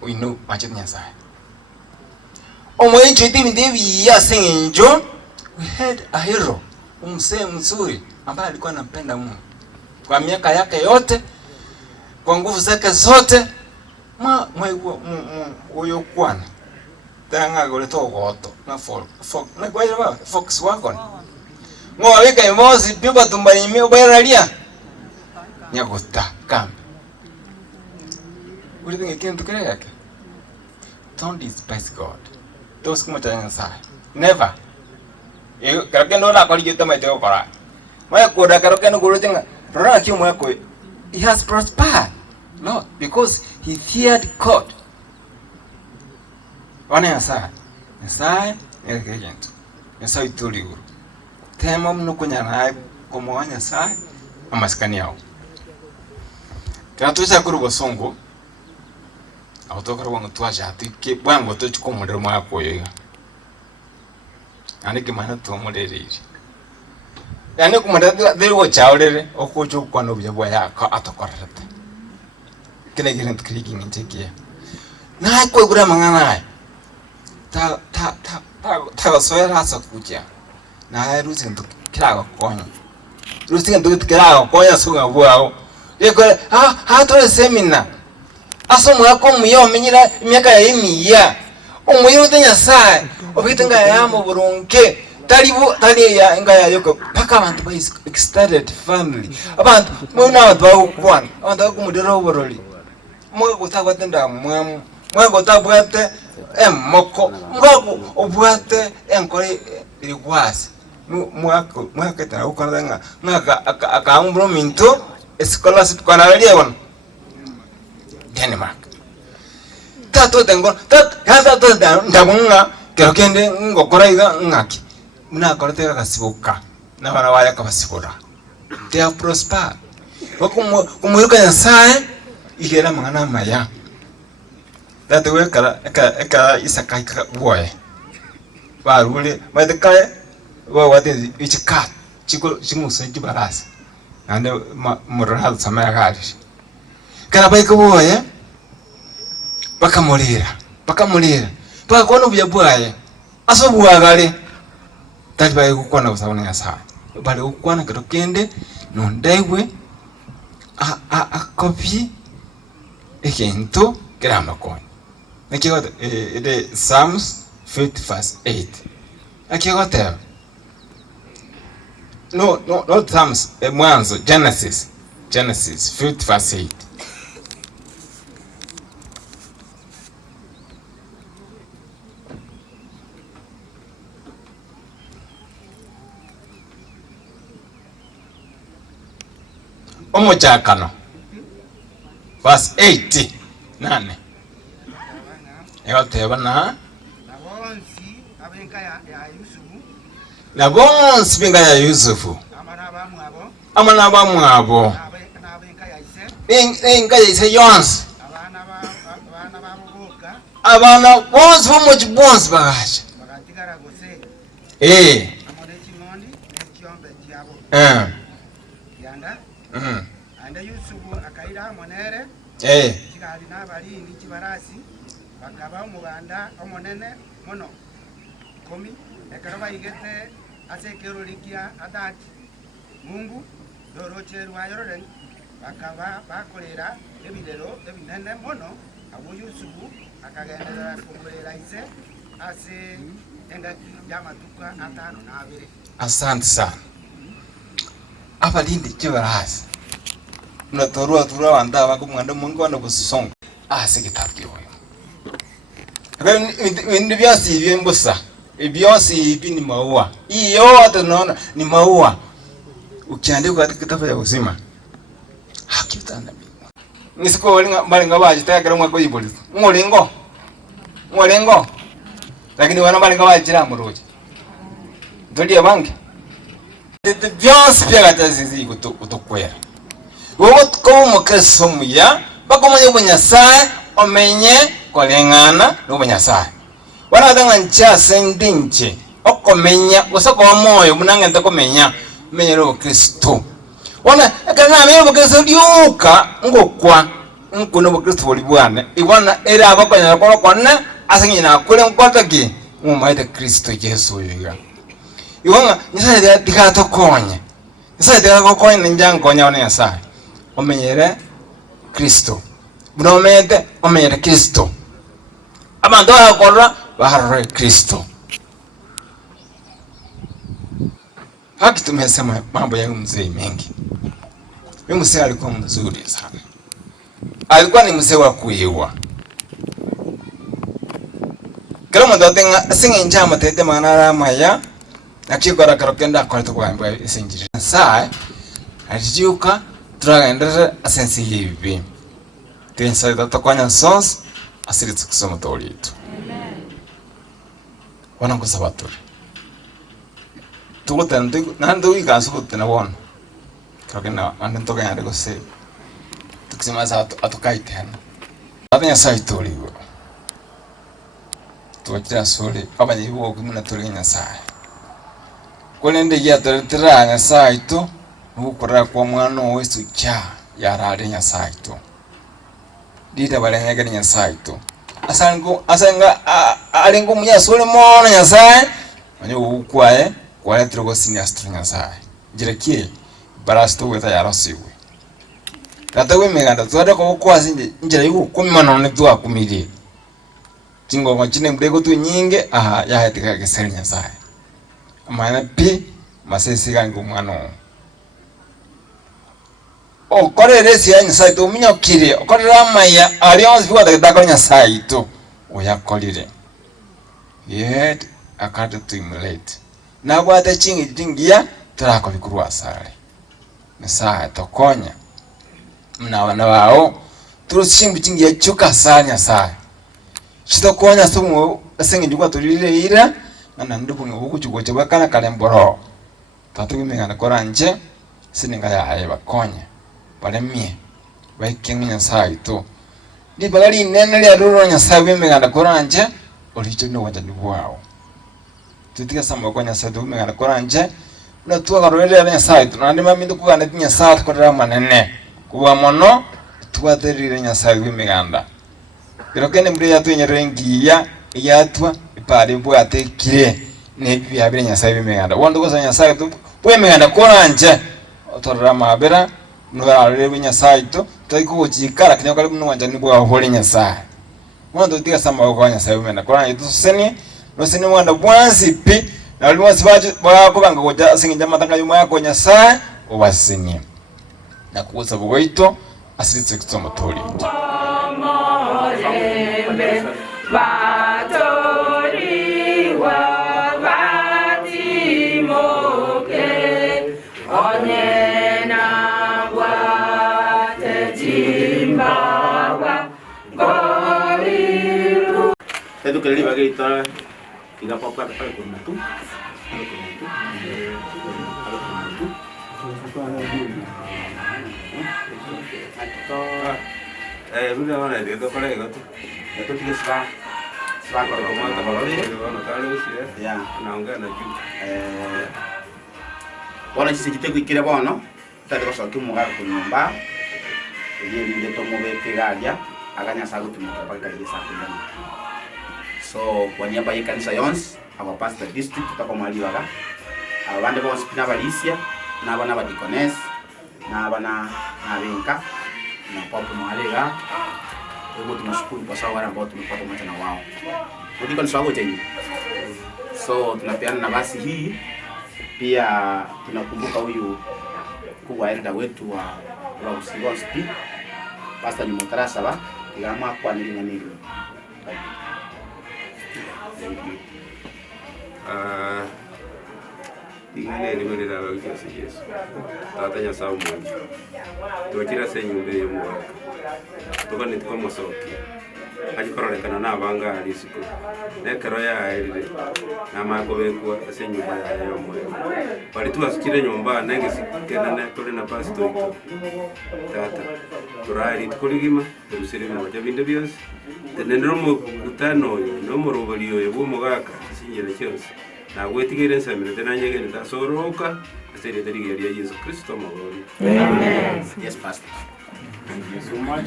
We know much of Nyansai. Omo Devi ya singing John. We had a hero msee mzuri ambaye alikuwa anampenda Mungu kwa miaka yake yote, kwa nguvu zake zote. Huyo kwana tanga goleto goto na na kwa hiyo Fox wagon weka emozi pipa tumbani mebaralia nyakuta kambi ulitenge kintu kile yake. Don't despise God. Those kuma tanga sai never karakendo na kwa lijeta maite okora maya koda karakendo golotenga rora kimu yako. He has prospered, no, because he feared God. Wana sai ngegento sai tuliuru tema mno kunyana komo wanya sai amaskani yao kanatucha kurugo songo autokara wangu tuaja atike bwango to chikomodero mwa koyo anike mana to modereri yani kumada dero chaulere okocho kwano byabwa yaka atokorete kile gire ntkiriki ntekie na ko gura mangana ta soera sakuja na rusi ndo kila konyo rusi ndo kila konyo sunga bwao yeko to seminar asomo yako muyo menyira myaka ya imiya omuyiro tenya sai obitenga yamo burunke tali ya ngaya yoko paka abantu ba extended family abantu muna abantu bakwana abantu bakumudero boroli mwe gutabatenda mwe gotabwate moko mwago obwate enkore irigwasi mwaka tana ukanga ngaka ambro minto scholarship kana aliyewan Denmark tato tengo tato ndagunga kerokende ngokora iga ngaki muna korete kasibuka na bana waya kabasibura they have prospered okumuruka nyasaye igera mangana maya that we kala isakai ka boy barule madekaye what is each cat chimu senji baras ande moral samaya gari kana baiko boy bakamulira paka kono bya boy aso buagale tali baiko kona usabona yasa bale ukwana katokende no ndaiwe a copy ekento grama kon akiwa the Psalms 50 verse 8 akiwa tell no not Psalms mwanzo Genesis 50 verse 8 omojakano verse 8 nane ewateba na abonsi abenka ya Yusufu na bonsi binga ya Yusufu amana bamwabo enga yaise yonse abana bonsi bomoji bonsi bagacha ande Yusufu akaira monere kigari n'abaringi kibarasi bakaba umuganda omonene mono komi ekara bayigete asekerolikia adati Mungu dorocherwa yorore bakaba bakorera ebirero ebinene mono abo Yusufu akagendera kumurera ise ase engaki y'amatuka 52. Asante sana. Abalindi kibarasi unatorua tura wanda wako mwanda Mungu wana busonga sikitaki hoyo ndi byasi byembusa ibyosi ibi ni maua iyo hata naona ni maua ukiandika katika kitabu ya uzima hakitana nisiko balinga baje tayakira mwako ipolisi ngolengo lakini wana balinga bajira muroje ndodi abange byose byagatazizi kutokwera wowe ko mukristo muya bakomanye bunyasaye omenye kolengana no bunyasaye wana danga nchase ndinche okomenya usako moyo munanga ndakomenya menyero Kristo wana kana menyero Kristo diuka ngokwa nkuno Kristo bolibwana ibwana era abakonya ko konna asengina kule nkwataki mumaite Kristo Yesu yiga iwanga nisale dikato konya nisale dikato konya njango nya wana yasa omenyere Kristo bunomete omenyere Kristo abantu bakora baharre Kristo haki tumesema mambo ya mzee mengi yule mzee alikuwa mzuri sana alikuwa ni mzee wa kuiwa kama ndo tenga singe njama tete manara maya nakikora karokenda kwa tukwamba isinjiri saa alijuka turagendera asensi hivi tensa tatakwanya sons asiri kusoma tolitu wana kusabatu tuko nando igaso kutena wona karokenda antoka yande kose tukisema sa atukaitena abanya saitoligo tuwachira sole abanye ibo kumuna tolinya saa kolende ya tera saa ito ukora kwa mwana wesu cha yarare nya saa ito dita balenya nya saa ito asanga alingo muya sole mona nya saa anye ukwae kwa trogo siniastro nya saa jirekie barasto weta yarasiwe tatawe meganda twada ko kwazi njira yuko kumana ne twa kumiri tingo kwa chine mdego tu nyinge yahetika kesenya saa amana pi masesi gangu mwana okorere sianya saito minyokire okorera maya alionzi kwa takitakonya saito oyakolire yet akata to emulate na bwata chingia turako bikurwa sare nasa tokonya mna wana wao turushimbi chingia chuka sanya saa chitokonya sumu asengi ndikwa tulire ira na ndupu ngoku chukoche bakana kalemboro tatu kimengana koranje sininga ya aiba konya balemie baikengnya saito ndi bagali nene lya ruro nya sabe mengana koranje olicho no wanja ndibwao tutika samba konya saito mengana koranje na tuwa karwele nya saito na ndima mindu kugana nya saito korera manene kuwa mono tuwa terire nya sabe menganda pero kene mbre ya tunya rengiya yatwa ipare bwo atekire ne byabire nya sabe menganda wondo ko nya saito bwe menganda koranje otorera mabera nugararire binya saito taiko chikara kinyo kali mno wanja nibwa hole nya saa wondo tika samba ko nya sabe menganda koranje tuseni no seni wanda bwansi pi na limwasi bako banga koja singinja matanga yuma yako nya saa obaseni na kuuza bugoito asitse kusoma toli Itu kali bagi kita 3 papa kali kuna tu Bila mana dia tu kalau itu tiga sebab kalau kamu tak boleh, kalau sih ya, naungan lagi. Orang sisi kita kira bono, tadi pasal tu muka kunyumba, dia tomo bepiga aja, agaknya sagu tu muka pakai kerja satu dan. So, kwa niaba ya kanisa Yons, our pastor district kita komali wala. Abande ba hospina Valicia, na bana badikones, na bana na benka, na papo malega. Hebu tunashukuru kwa sababu wale ambao tumepata pamoja na wao. Ndiko ni sababu chenye. So tunapeana nafasi hii pia tunakumbuka huyu kubwa elda wetu wa Usigosti Pastor Nyumutarasa ba kigama kwa nilinganiro. Ingine ni mwende dawa kiasi Yesu. Tatanya sawa mmoja. Tuwachira senyu mbele ya Mungu. Toka ni tukamo soki. Ajikorolekana na banga alisiko. Nekero ya elile. Na magobe kwa senyu baya ya moyo. Bali tu asikire nyomba nenge sikena na tole na pastor ito. Tata. Turari tukuligima, turusiri mu binde byose. Tenenero mu utano no mu rubaliyo yebo mugaka sinyere cyose. Na wetigere nsamire tenanyege ndasoroka asere terigeri ya Yesu Kristo magori. Amen. Yes, pastor. Thank you so much.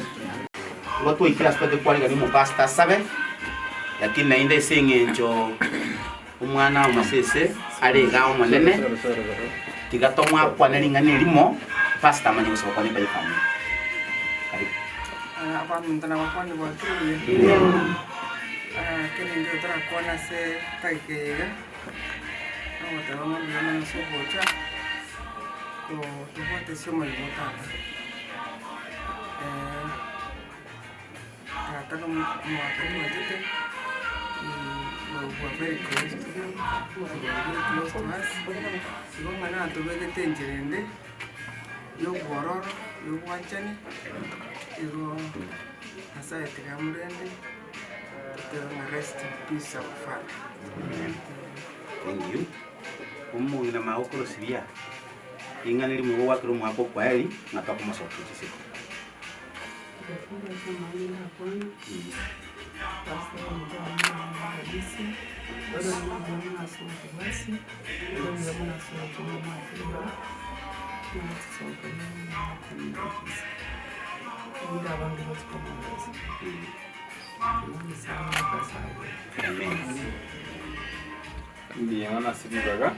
Watu ikira spete kwali gani mu pastor sabe? Lakini nainde sengenjo umwana umusese arega umunene. Tigatomwa kwa nelingani limo pastor manje kusoka kwa nipa family. Karibu. Apa mintana wakwani wakili. Kini ndio tara kuona se taikega. Wataona mwana na sobocha ko tuvote sio malivotaka tano mwakani wajete wa very close to them, very close to us. Siko ngana atubegete njerende yo bororo yo wachani iro asa etigamurende to rest in peace of Father. Thank you. Umu ina maokolo sibia. Ingani limu wakiro mwako kwa heli nataka masoki sisi. Ndiye ana sibibaga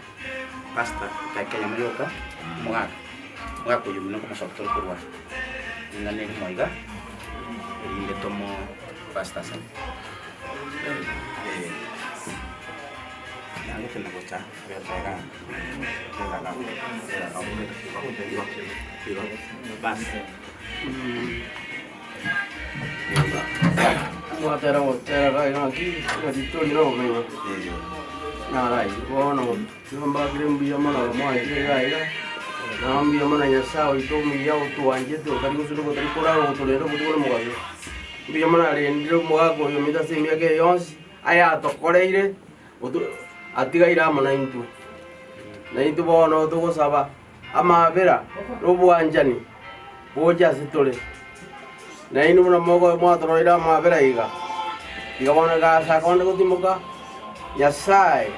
pasta kakaya mlioka mwaka yumino kama sokto kurwa ngane ni moiga inde tomo pasta sa yango tena gocha ya tega bas Watera kai naki ngaditoli no menyo. Narai wono nomba grembi amana mo ai gai nambi amana ya sao ito mi ya utu anje to kari usuru ko tari kora ro to le ro budu mo gayo bi amana re ndiro mo ga ko yo mita se mi ke yons aya to koreire utu atiga ira amana intu na intu bono to ko saba ama vera ro bu anjani boja sitole na inu mo mo mo to ira ama vera iga bona ga sa konde ko timoka Yasai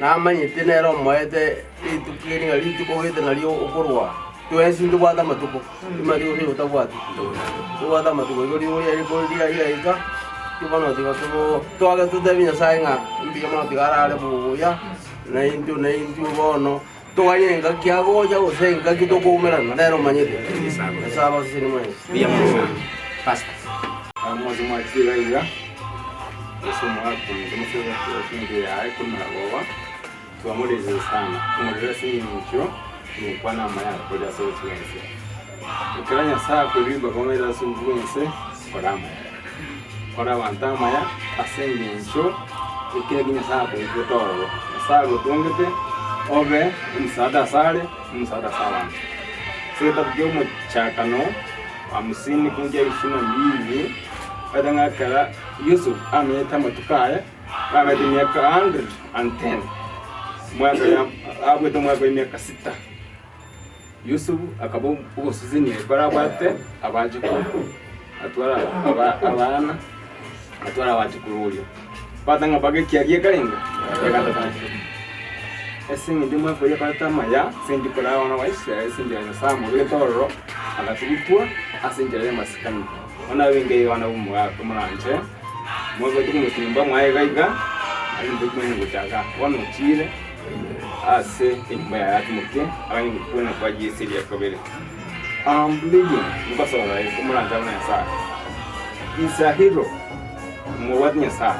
na manyite nero moete itukiri ngali tukogete nali okorwa tuensi ndubata matuko imari uri utabwati ndubata matuko igori uri ari bodi ari ika tubano tiga tubo twaga tutebinya sainga mbiga mo tigara ale buya na intu bono twayenga kiagoja usenga kitokumera nero manyite saba sini mwe bia mo pasta amozi mwatira iga somo hapo tumesema tuwafunge hai kuna baba tuamurize sana kumurira sinyi mcho ni kwa na maya kwa da sauti yense ukiranya saa kulimba kama ila sunguense kwa wanta maya asenyi mcho ikile ginya saa kwa toro saa gotongete obe msaada sale sasa tujoma chakano 50 kunja 22 adanga kala Yusuf ameta matukaya ameta miaka 110 mwaka ya abwete mwaka y'imyaka 6 Yusufu akaba ubusizini bara bate abaje ko atwara abana atwara abaje kurulyo patanga bage kiagie karenga yakata esingi ndimo ko yakata maya sendi kora wana waisha esingi ya samu retoro agatubutwa asinjere masikani ona winge wana umwa kumranje mwago tukumusimba mwaega ali ndikwenye gutaka wano chile ase inyuma yake muke abanye gukuna kwa gisiri yakobere amblige mukasora kumuranja na sa isahiro muwadnya sa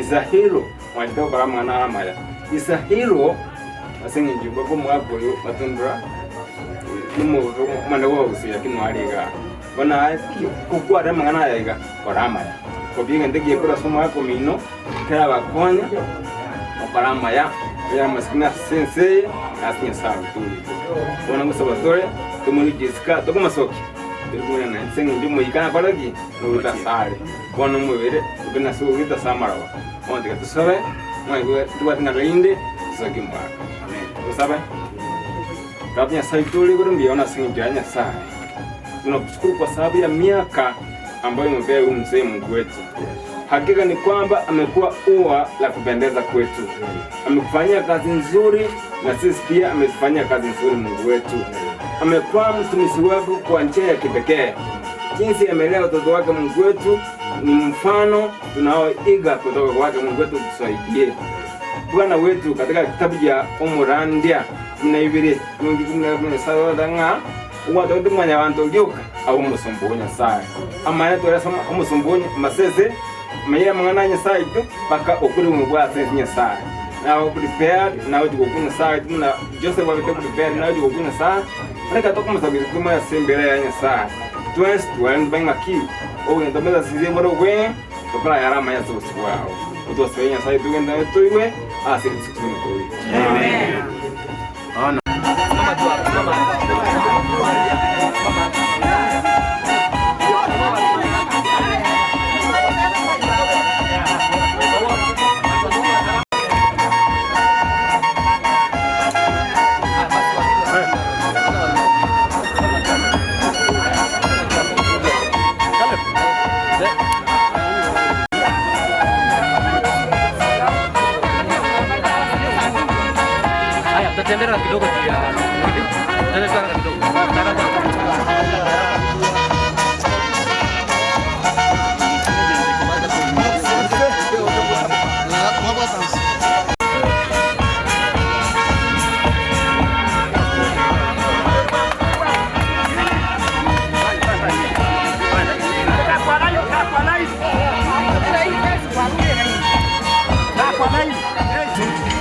isahiro wajito bara mwana amaya isahiro asengi njuba ko mwakoyo matundra numo mwana wo usiya kinwariga bana kukwara mwana yaga koramaya kobinga ndege kora soma ko mino kera bakonya koramaya ya maskina sensei asinya sawa tuli bona ngusabatore tumuri Jessica tokoma soki tuguna na sengi ndimo ikana kolagi no utasare bona mwere tugana so kita samarawa onda katusabe mwe tuwatina rinde soki mwaka amen usabe kabnya saituli kurumbiona singi janya sana tunakushukuru kwa sababu ya miaka ambayo umepea huyu mzee Mungu wetu. Hakika ni kwamba amekuwa ua la kupendeza kwetu. Amekufanyia kazi nzuri na sisi pia ametufanyia kazi nzuri Mungu wetu. Amekuwa mtumishi wetu kwa njia ya kipekee. Jinsi amelea watoto wake Mungu wetu ni mfano tunaoiga kutoka kwake Mungu wetu tusaidie. Bwana wetu katika kitabu cha Umurandia 12:17 uwatoto mwanya bantu lyoka abo musumbunya sai amana to rasoma umusumbunya masese mayira mwana sai tu paka okuri mu bwa senye sai nawo prepared nawo dikokuna sai tuna Joseph wa bito prepared nawo dikokuna sai reka to kuma sabi kuma ya sembere ya sai twist wan banga ki o ndo meza size moro we to para yara maya so swao uto senya sai tu ngenda to iwe asiri sikuni to amen ana mama tu mama Tendera kidogo ya tendera kidogo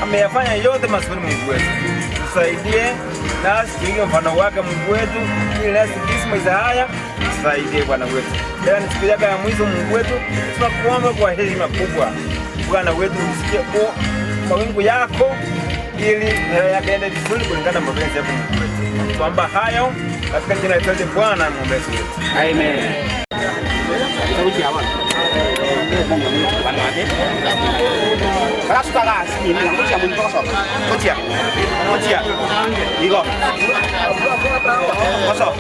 ameyafanya yote mazuri Mungu wetu. Tusaidie nasi tuige mfano wake Mungu wetu ili nasi Krismasi haya tusaidie Bwana wetu. Leo ni siku yake ya mwisho Mungu wetu. Tunakuomba kwa heshima kubwa Bwana wetu usikie mawingu yako ili yakaende vizuri kulingana na mapenzi yako Mungu wetu. Tuomba hayo katika jina la Bwana Mwombezi wetu. Amen. Kalau suka gas, ini langsung siapa yang kosong? Kocia, Igo, kosong.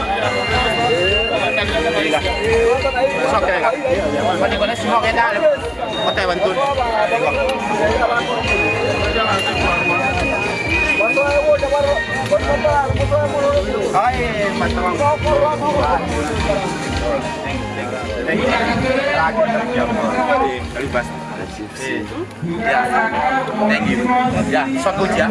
Iga, kosong kaya nggak? Kalau boleh semua kita, kita bantu. Igo. Hai, mantap. Terlibat. Ya, thank you. Ya, sok ujian.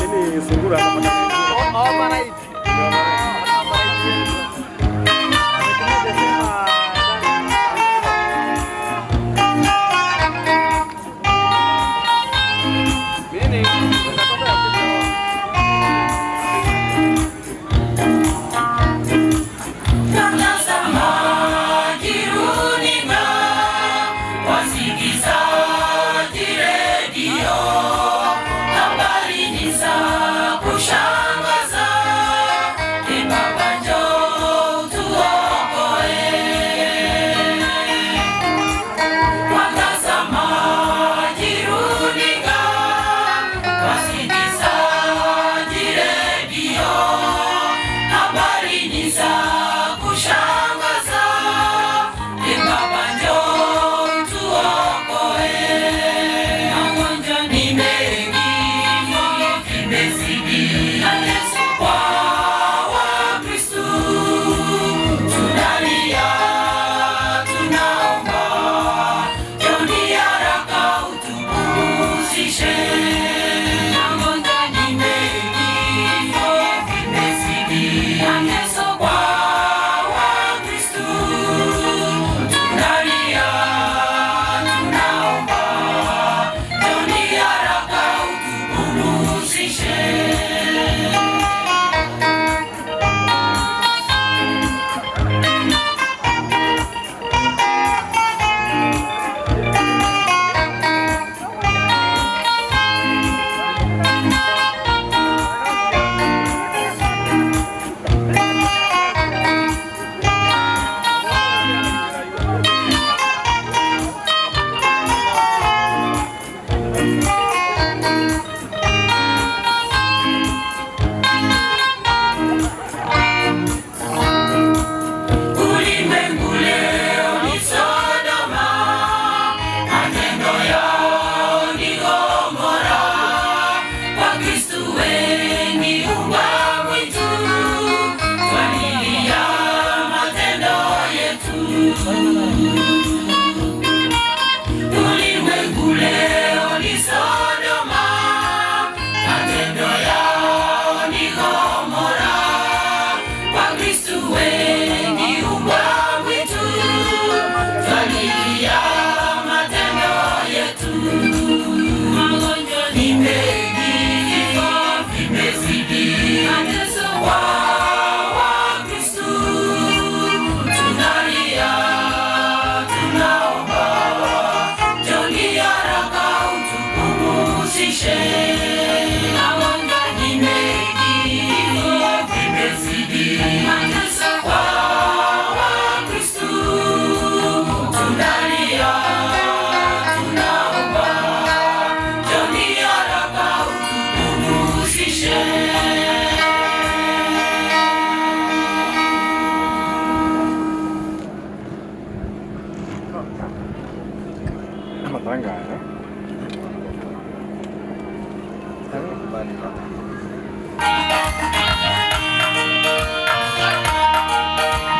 Ini sungguh apa? Oh, mana itu?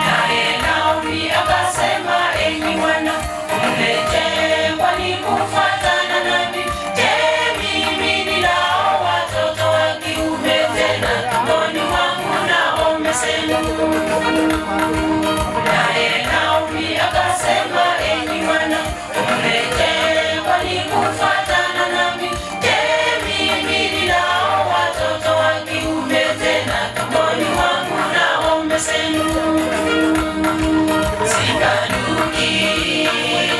Naye Naomi akasema, enyi wana umejengwa ni kufuatana nami. Je, mimi ninao watoto wa kiume tena tumboni mwangu nao umesema. Naye Naomi akasema, enyi wana umejengwa ni kufuatana nami. Je, mimi ninao watoto wa kiume tena tumboni mwangu nao umesema. Sikanuki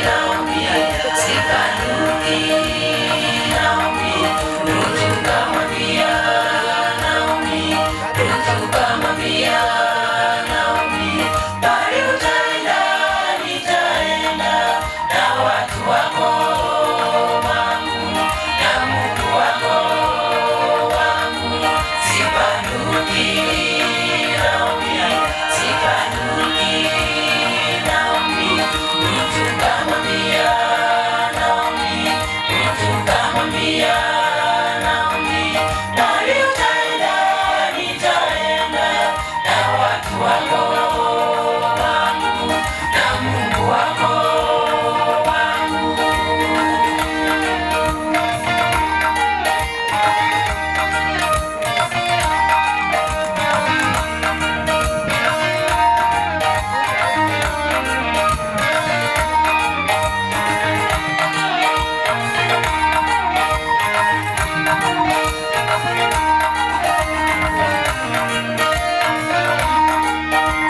Naomi, sikanuki Naomi, tukamwambia Naomi, tukamwambia Naomi, bali utaenda, nitaenda na watu wako wangu na Mungu wako wangu. Sikanuki Naomi, sikanuki Naomi, tukamwambia Naomi, tukamwambia Naomi, bali utaenda, nitaenda na watu wako wangu na Mungu wako wangu.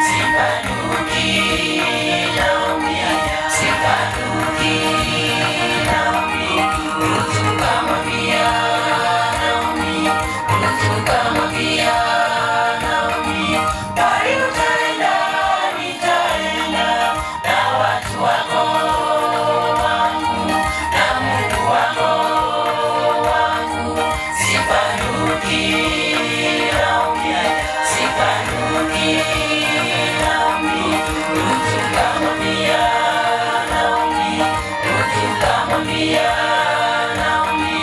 Sikanuki Naomi, sikanuki Naomi, tukamwambia Naomi, tukamwambia Naomi, bali utaenda, nitaenda na watu wako wangu na Mungu wako wangu. Sikanuki Naomi, sikanuki Naomi, tukamwambia Naomi, tukamwambia Naomi,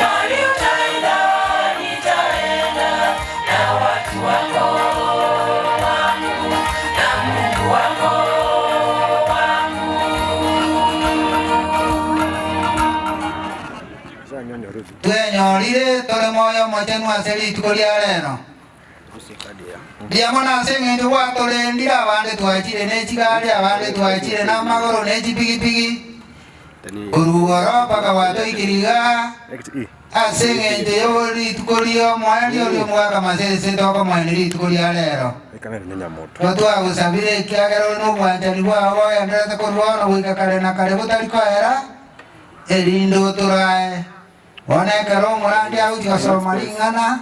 bali utaenda, nitaenda na watu wako wangu na Mungu wako wangu. Twenyorire tole moyo mochenu aseli tukolia leno. Diamona sengende watolendira abande twachire nechigari abande twachire namagoro nechipigipigi. Kurugoro paka watoikiriga asengende yori tukolia mwali oli mwaka masese toko mwali tukolia lero. Twatwa gusabire kiagero no bwanjani bwabo yandata korwana wikakare na kare butarikoera elindo turae. Onekero murandi au tigasoma ringana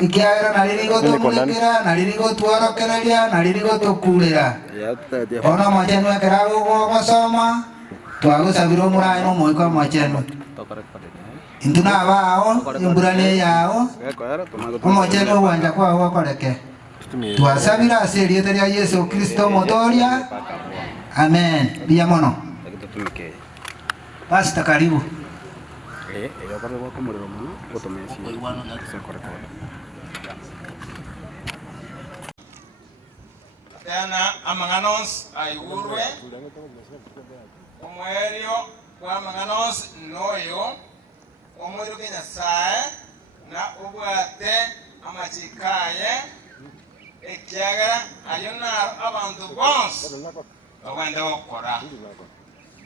ikiagera naririgo tumulekera naririgo tworokereria naririgo tukurira ona mwachenu ekerago gosoma twagusabiro murai no moiko mwachenu intuna bao imburane yao mwachenu wanja kwa wakoreke twasabira aseriete ya Yesu Kristo motoria amen bia mono Pastor karibu. Tena amanganos ayurwe omwerio kwa manganos noyo omwerio Kenya sae na ubwate amachikaye ekiagera ayona abantu bons bagwenda gukora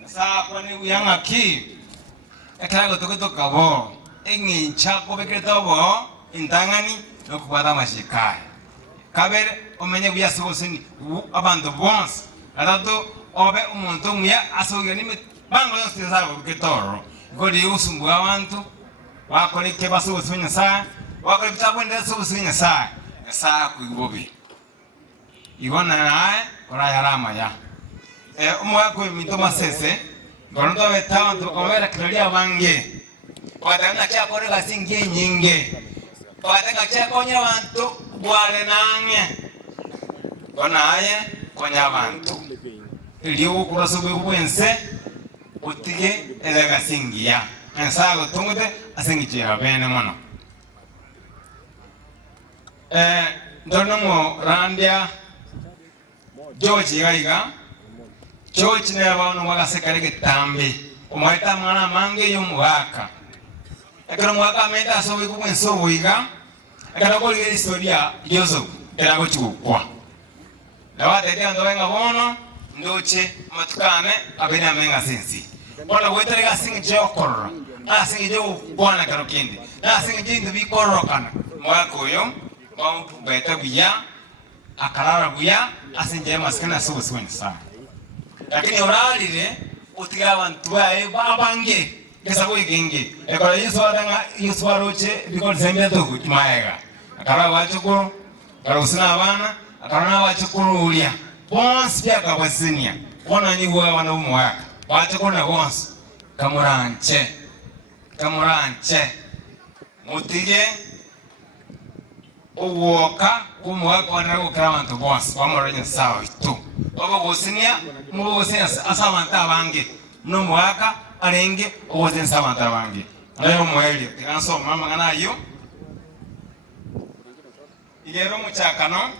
saa kwani uyanga ki ekarago tokotoka bo engincha kubeketa bo intangani no kubata amachikaye kabere omenye byasubosini abantu bons atato obe umuntu muya asogera ni bango yose zabo kitoro goli usumbu abantu wakole ke basubosini saa wakole bitabwenda subosini saa kuibobi igona nae ora yarama ya umwa ko mito masese gondo betawa tukomera kilia bange watanga cha kore gasingi nyinge watanga cha konya abantu bwale nange gonaye konya abantu iliwo kurasubwe kubwense utige elega singiya ensago tungute asingiche habene mono Ndono randia George Gaiga George ne abantu bagasekare getambe umweta mwana mange yo mwaka ekero mwaka menda so bikwenso buiga ekero ko ile historia yozo era ko chukwa dawate ndio ndo wenga bono ndoche matukane abena menga sensi ona wetare ga singi jokoro na singi jo bwana karo kindi na singi jindu bi korokana mwaka uyo mautu beta biya akarara buya asinje maskana so swen sa lakini oralire utiga abantu bae babange kesa ko igenge ekora Yesu aroche biko sembe to kumaega akara wachukuru karusina abana akarana wachukuru ulia bons pia kabasinia ona ni wa wana umwaka wachukuru na bons kamuranche mutige uwoka kumwaka wana ukarabantu bons bamoranya sawa itu baba gosinia mubo gosinia asamanta abange no mwaka arenge owozen samanta abange ayo mweli tiranso mama ngana yo igero muchakano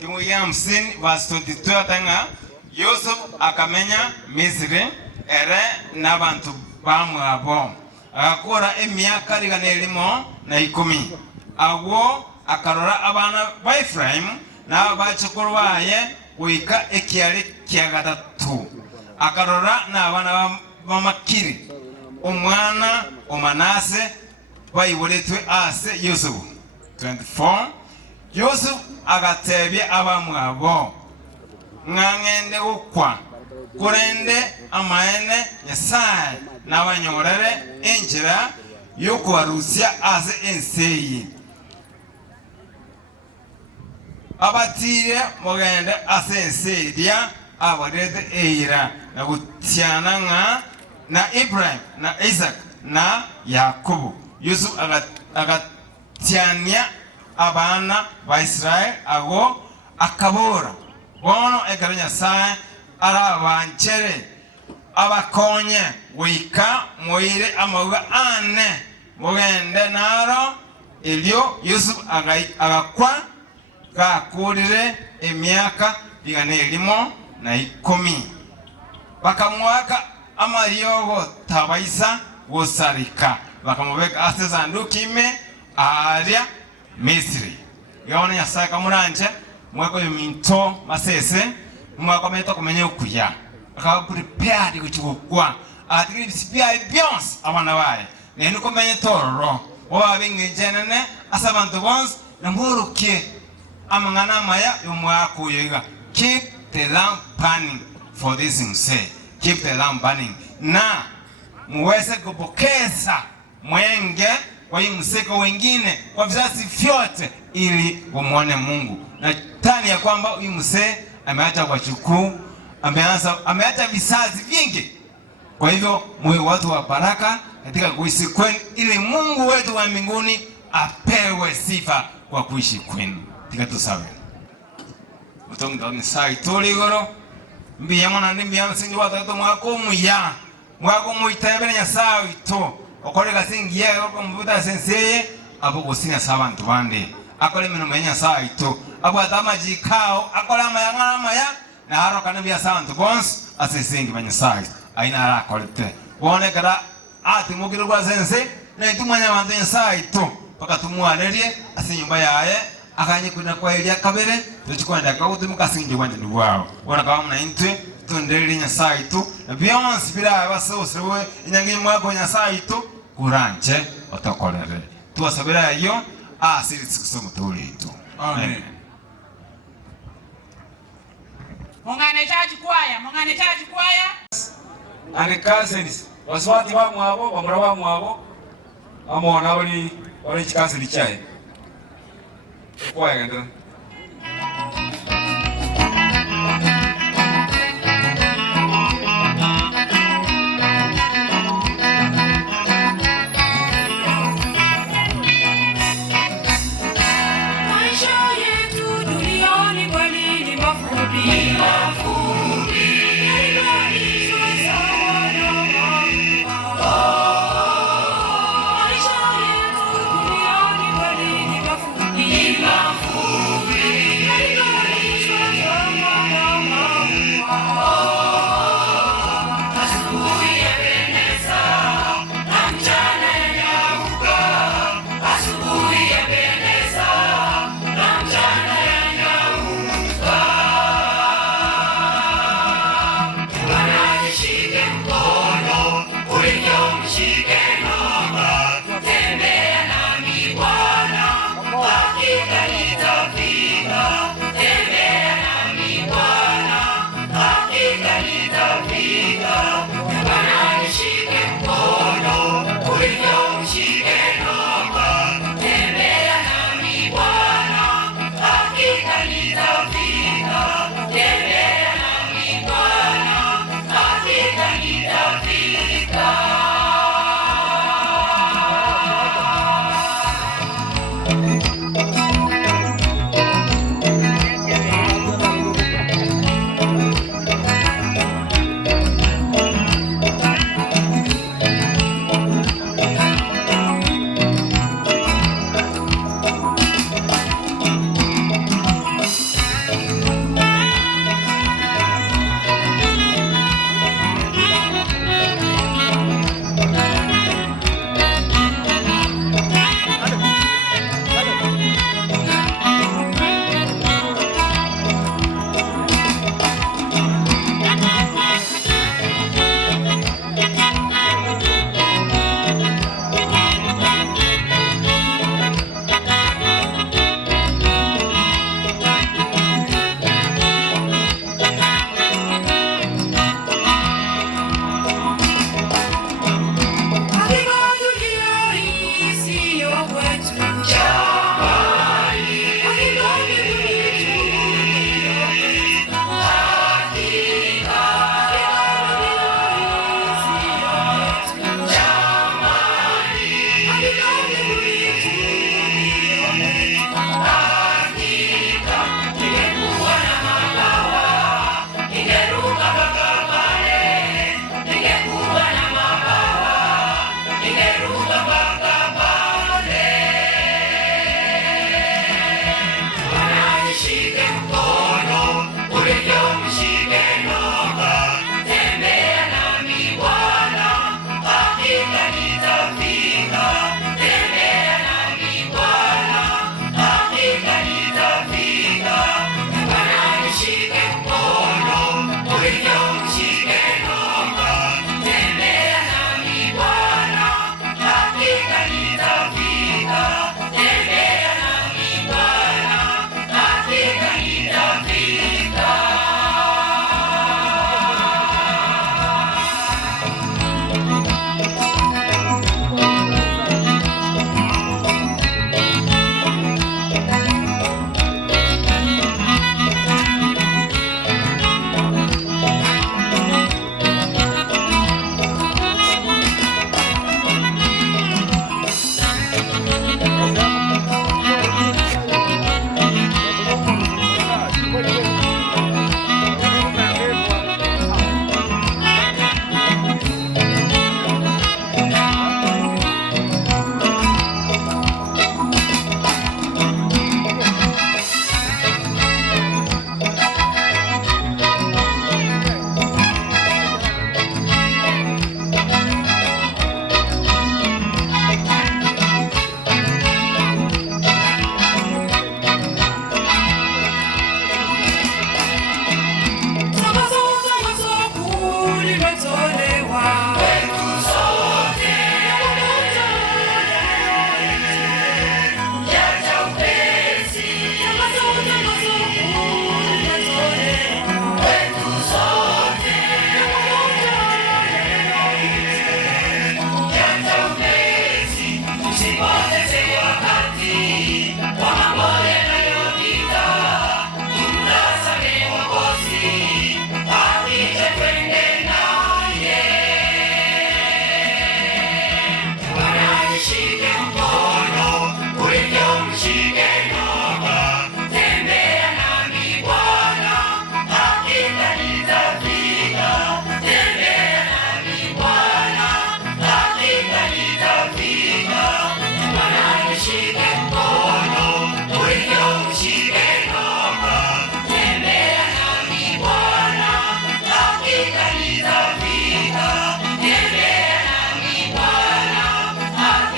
kimuya 50 verse 22 atanga Yusuf akamenya Misri ere n'abantu bamwe abo akora emyaka riganelimo na 10 agwo akarora abana ba Ephraim na bachukuru baye wika ekiale kya gatatu akarora na abana ba Makiri omwana omanase bayiboletwe ase Yusuf 24 Yusuf agatebye abamwe abo ngangende ukwa kurende amaene Nyasaye n'abanyorere enjira yokuwarusya ase enseyi abatire mugende ase enseyi abarete eira na gutiana nga na Ibrahim na Isaac na Yakobo Yusuf agatiania abana ba Israel ago akabora bono ekara Nyasaye arabanchere abakonye wika moire amauga ane mugende naro elio Yusuf agakwa gakurire emyaka biganelimo na 10 bakamwaka amariogo tabaisa gosarika bakamubeka ase sanduku ime aria Misri yone Nyasaye kamuranje mwako minto masese mwako meto kumenya ukuya akaba prepare kuchukwa atigiri bisipia bions abana baye nenu kumenya tororo oba bingenene asabantu bons na muruke amangana maya yomwako yoga keep the lamp burning for this say keep the lamp burning na muweze kupokeza mwenge kwa mseko wengine kwa vizazi vyote ili umuone Mungu na tani ya kwamba huyu msee ameacha kwa chukuu ameacha vizazi vingi. Kwa hivyo mwe watu wa baraka katika kuishi kwenu ili Mungu wetu wa mbinguni apewe sifa kwa kuishi kwenu. Tika tusawe utonga ni sai toligoro mbiyamana ndimbiyana singi watu mwako muya mwako muitebere Nyasaye to okorega singiye ko mbuta senseye abo gusina sabantu bande akole mino menya saito abo atama jikao akole amayangama ya na haro kanabia sabantu bons asesengi banya sai aina ara kolete bone kada ati mugiro kwa sense na itumanya bantu saito pakatumwanerie asinyumba yaye akanye kuna kwa elia kabere tuchikwenda ka utimuka singi wanje ndwao bona kama na intwe tondeli Nyasaye tu na beyonce bila basosewe inyangi mwako Nyasaye tu kuranche otokolere tuwasabira yo asiri kusoma tuli tu amen. Mungane chaji kwaya and cousins waswati ba mwabo bamura ba mwabo amona bali chikasili chae kwaya ngenda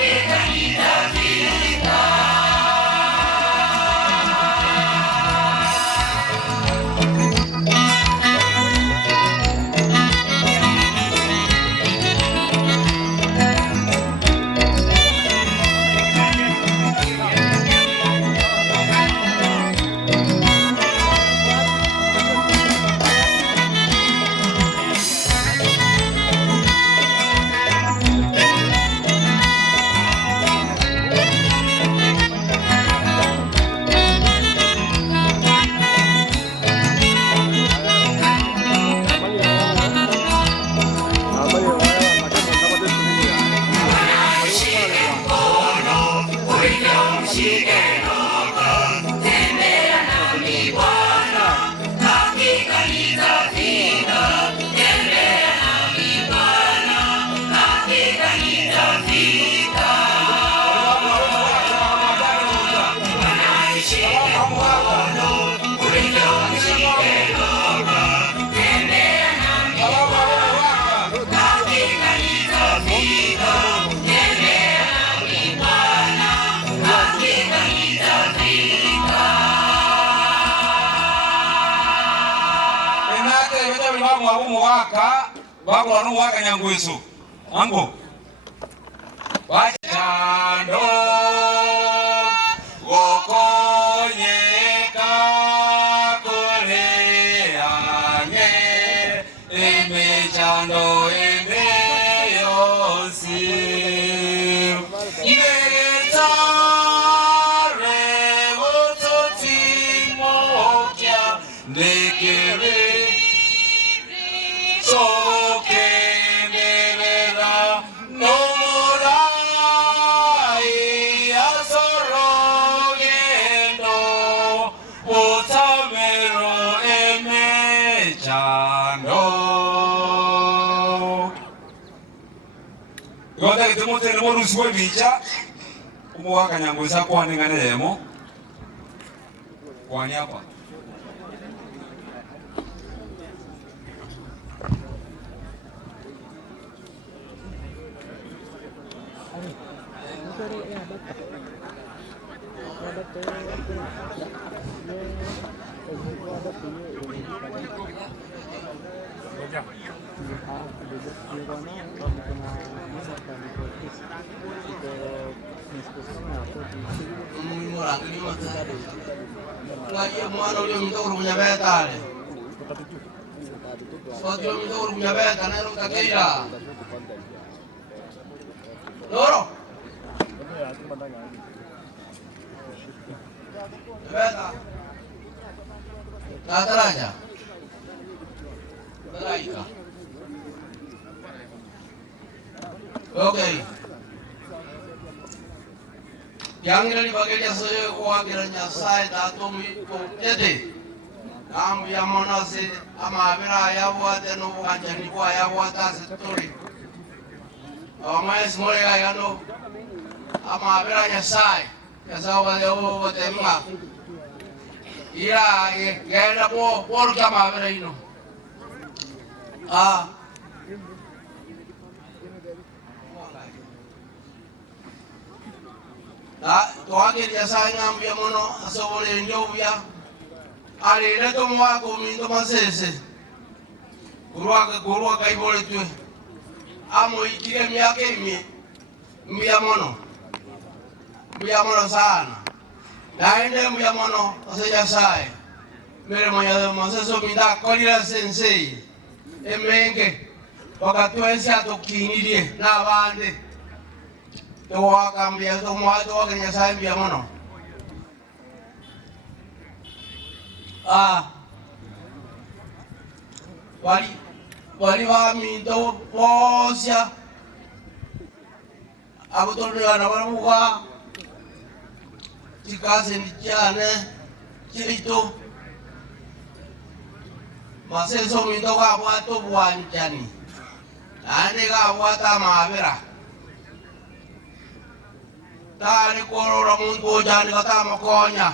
Africa unishike roho, tembea nami Bwana, hakika nitafika. Tembea nami Bwana, hakika nitafika. Bwana nishike mkono, ulivyo unishike roho, tembea nami Bwana, hakika nitafika. Tembea nami Bwana, hakika nitafika. Enake yote mlimamu wa mwaka wako wa mwaka nyangweso ango wachando wokonye kakole ane emechando emeyosi netare wototi mokia ndekere soke merera nomorai asorogendo otamero emechando yote kitumote ni morusi webicha umuwaka nyangwesa kwaningane yemo kwani hapa mwana ule mtoro kunyabeta ale sio mtoro kunyabeta na ronga keira loro beta nataraja malaika okay yang dari bagian saya kuagiran nyasai datum itu jadi kamu yang mana sih ama bera ya buat anu bukan ni buat ya buat asituri amai semua ya anu ama bera nyasai buat ya buat emang iya ya ada por kama bera ino toage dia sayang ambia mono asobole njobia ale le to mwa ko mindo masese kurwa kai bole tu amo ikire miake mbia mono sana daende mbia mono aseja sai mere moya maseso minda kolira sensei emenge wakati wensa tokinirie na bande Doa kambia to mo doa kenya sai bia mono wali wa mi do posia abuto na baruwa tikase ni jane chito maseso mi do ka bwa to bwanjani ane ka bwa ta mabera tari korora muntu ojani katama konya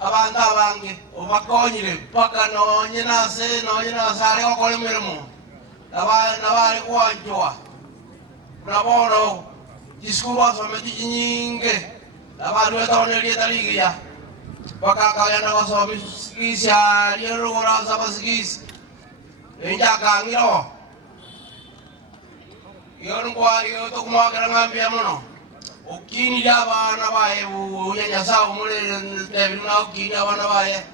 abantu abange obakonyire paka nonyina sare okole mirimo nabari kwanjwa nabono diskuru asometi nyinge nabantu etaonerie taligia paka kayana basomi sikisya lierugora sabasikisi enjakangiro yorungwa yoto kumwagara ngambia mono ukini abana baye unyanya sawo mule tebina ukini abana baye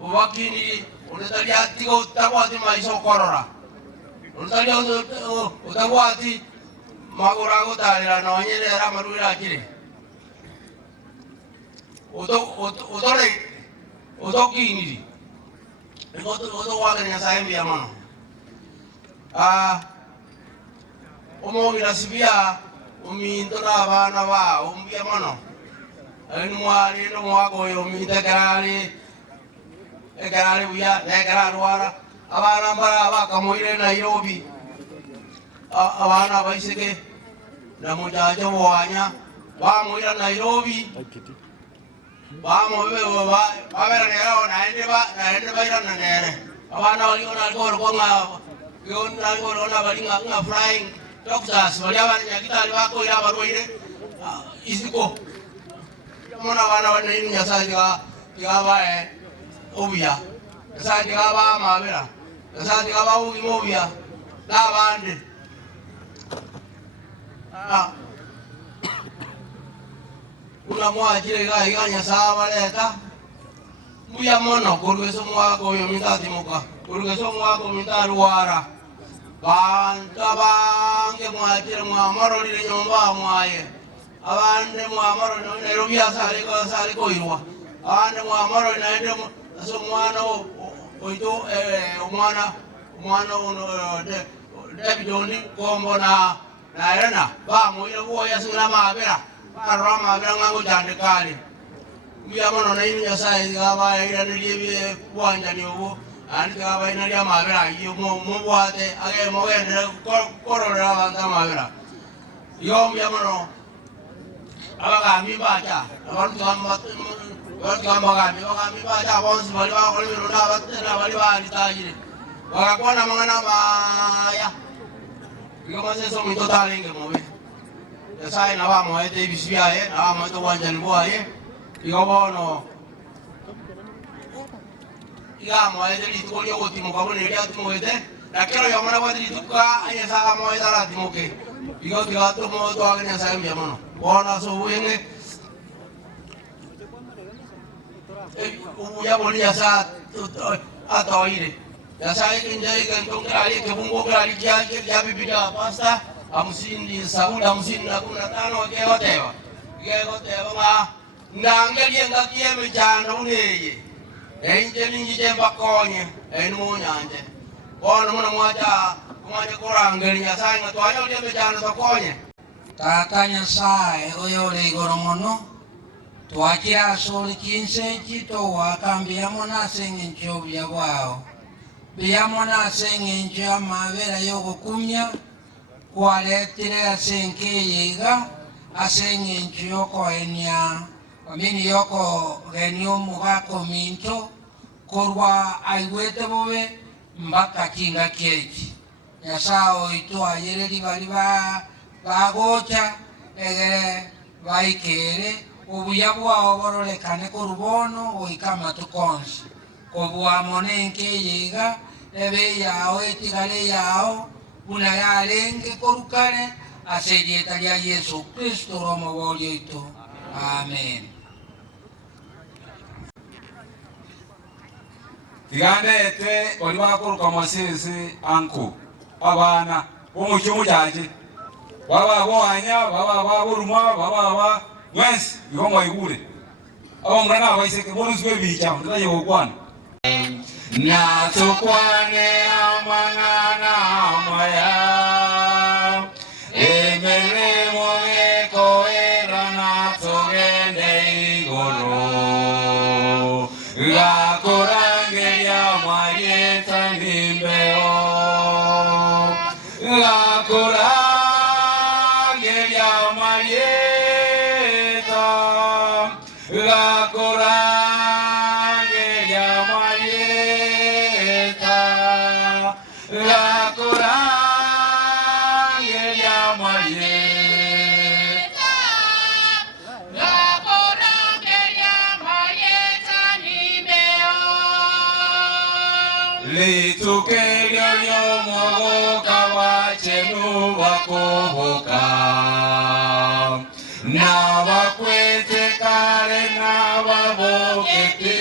wakini unatali atiko utakwati maiso korora unatali utakwati magurago talira nonyere ramarura kire utokini oto waganya sayembia mono omongira sibia uminto na bana ba umbia mono en mwari no mwako yo mite karali ekarali uya ekarali wara abana bara bakamuire Nairobi abana baiseke na mujajo wanya bamuira Nairobi bamuwe babera nero naende ba ira nere abana wali ona gor ko nga yon na gor ona bali nga flying doctors wali abana nyakitali bako ira barwaire isiko mona bana wana ini nyasa diga ba obia nyasa diga ba mabera nyasa diga ba ugi mobia na bande una mwajire ga iganya sawa leta muya mono kurugeso mwako yo mitati muka kurugeso mwako mitaru wara banta bange mwajire mwamaro lile nyomba mwaye abande mwamaro Nairobi asali ko irwa abande mwamaro naende so mwana oito mwana uno David Oni kombo na ena ba mo ile wo ya sura mabera ba mabera ngango jande kale mbiya mono na ini nyasai ga ba ira ni libi wanja ni wo ani ga ba ina ya mabera yo mo wate age mo ende korora banda mabera yo mbiya mono abaga mi bacha abaru kami bacha bonsi bali ba ko ni ro na batena bali ba ni tajire wakakwana mangana maya Iko so mito talinge mobe. Yasai na ba mo ete bisbia na mo to wanja lboa iko bono. Iga mo ete li to yo timo ka bone ya timo ete. Na kero yo mona wadri tuka aya sa mo ete la timo ke. Iko tiga to mo to agnya sa mi mono. Bona so wenge. Ya boli ya sa ato ire. Yasai kinjai kantong kali kebungo kali kia bibida pasta amusindi saudi amusindi nakuna tano keotewa nga ndangeli nga kieme chanda uneye enjeli njije bakonye enu nyanje bona muna mwaja korangeli Yasai nga twanya ulieme chanda bakonye Tata Nyasaye oyole igoro mono twakira soli kinse chito wakambia mona senge nchobya wao Biyamona senge amabera yo gukumya kwaletire asenke yiga asenge yoko enya amini yoko genyo mugako minto korwa aiwete bobe mbaka kinga keji yasao ito ayereri bali bagocha egere baikere obuyabwa oborolekane korubono oikama tukonsi Kobua monenke yiga ebe yao etigale yao una yalenge korukane asejeta ya Yesu Kristo romo bolyo ito. Amen. Tigande ete oliwa kuruka masisi anku abana umukimu jaje baba boanya baba boruma baba wes yomo igure abongana abaiseke bonuswe bicha ndaye okwana Na tukwane amangana maya emere mweko era na togende igoro la korange ya marieta nimbeo la korange ya marieta la korange La corange ya Marieta, La corange ya Marieta ni meo. Litukerio yo mogoka wachenu wakoboka na wakwete kare na wabokete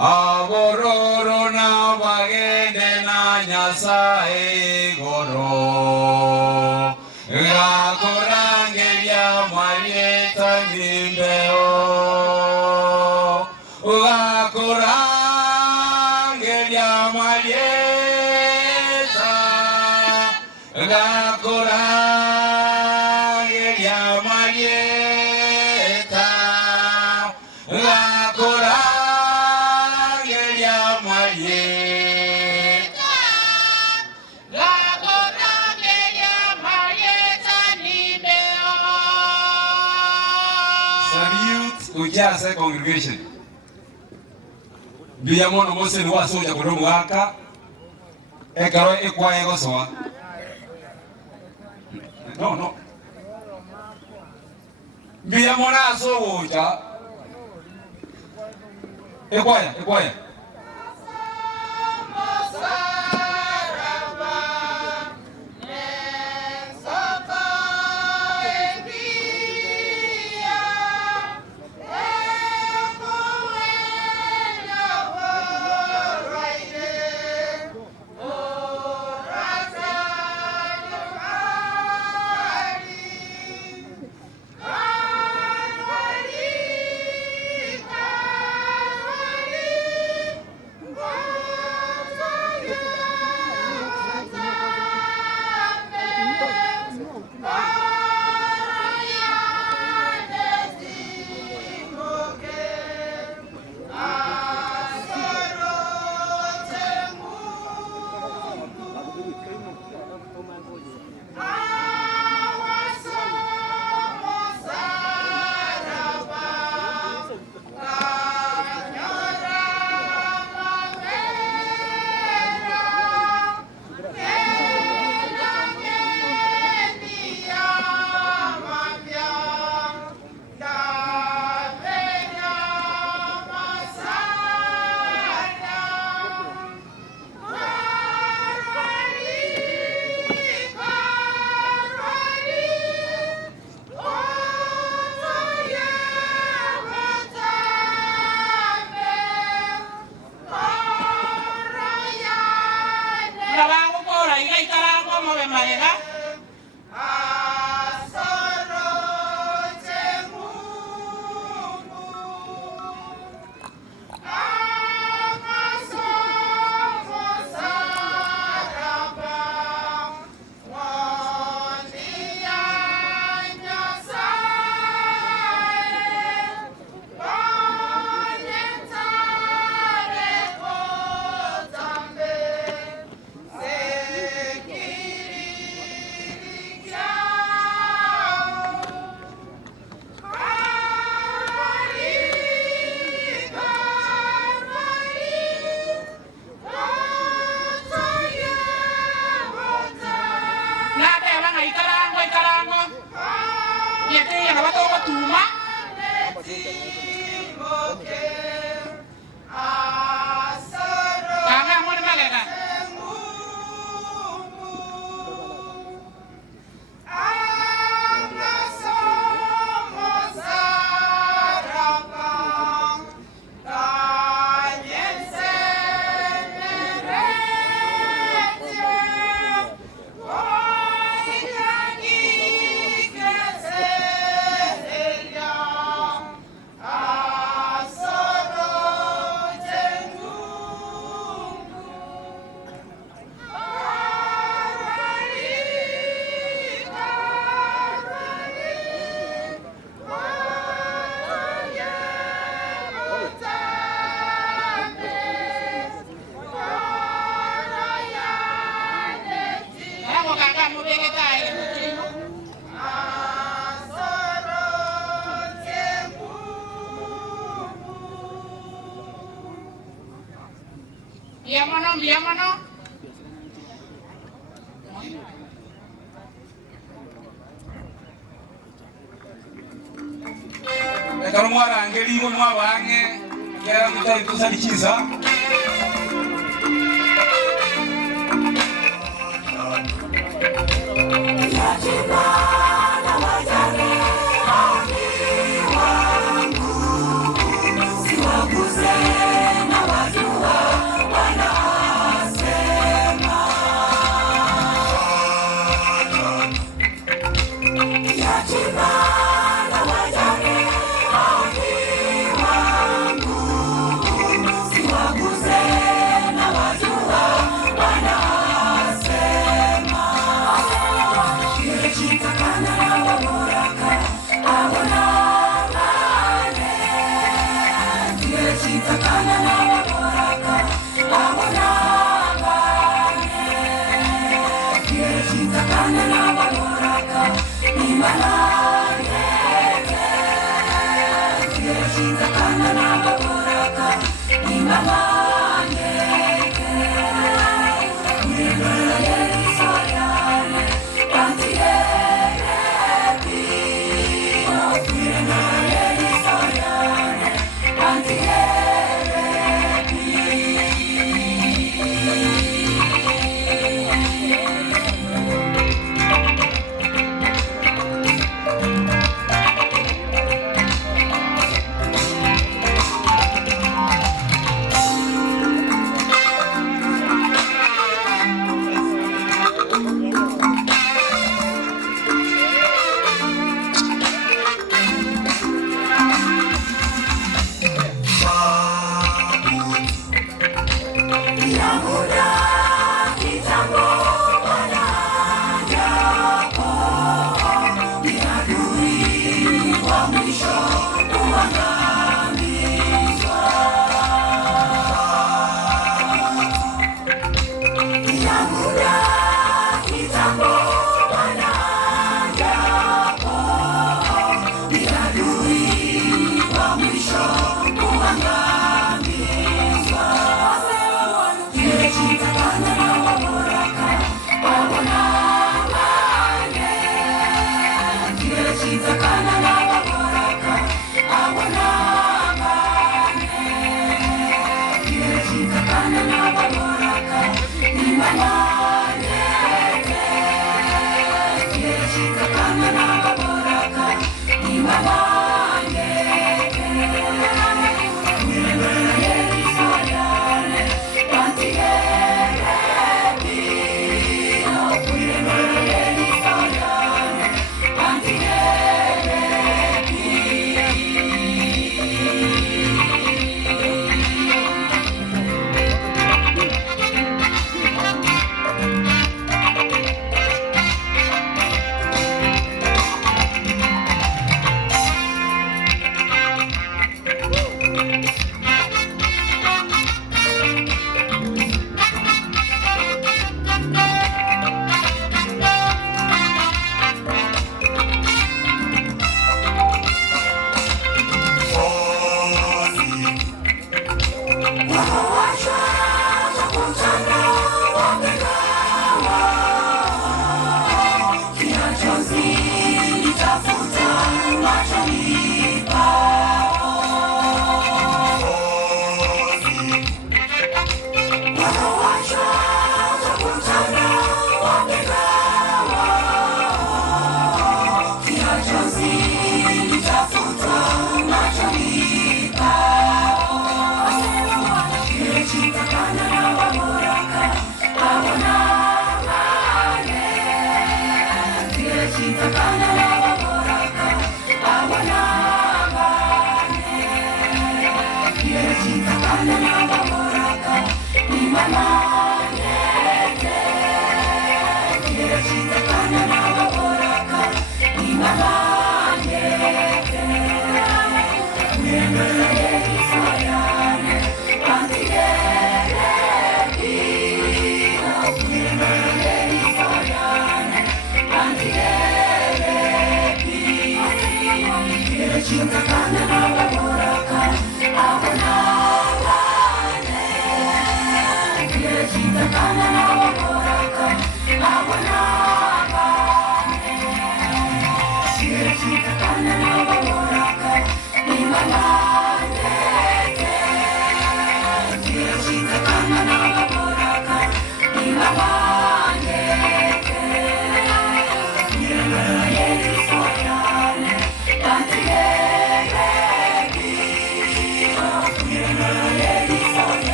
Abororo na bagende na Nyasaye goro La korange ya Marieta nimbeo La korange ya Marieta La korange kiasa congregation biya mono mose ni wasoja kudomu waka ekaro ekwa ego soa no biya mona so woja ekwaya Biamono. Ekaro mwarangeri ngo mwabange kera mutari tusalikiza Imana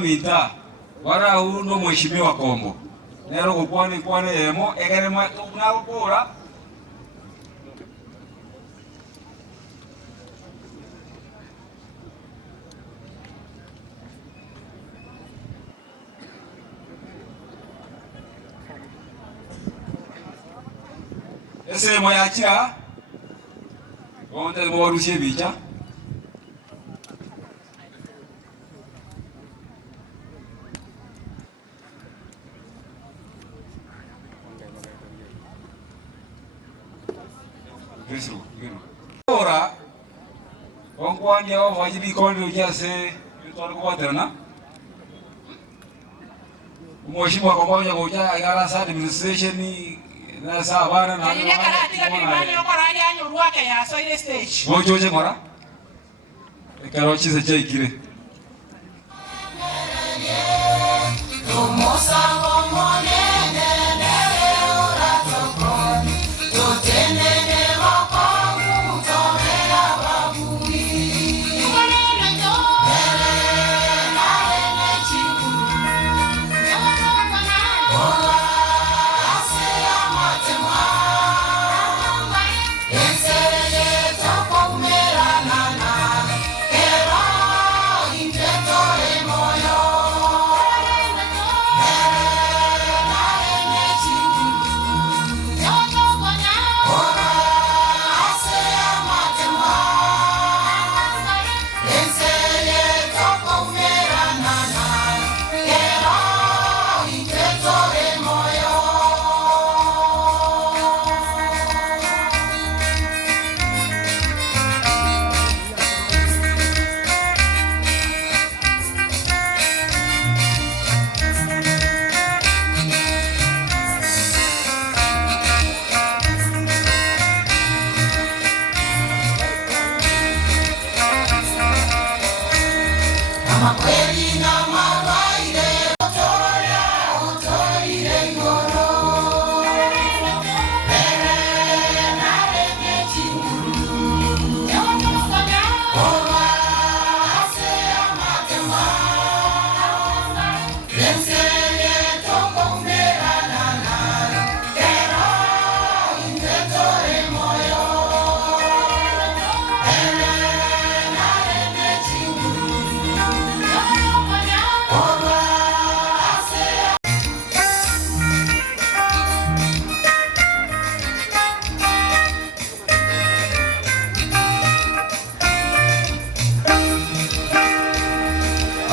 Mita wara uno mheshimiwa Kombo nero kupwani yemo egerema tunakora ese moyacha onde morusie bicha ora onkwanya wajibi kondo jase yutor kuwaterna mheshimiwa Kombo ngoja agara sa administration na sabana na ni karatika bimani okora yanyu ruake ya so ile stage mojoje mora ekarochi se chaikire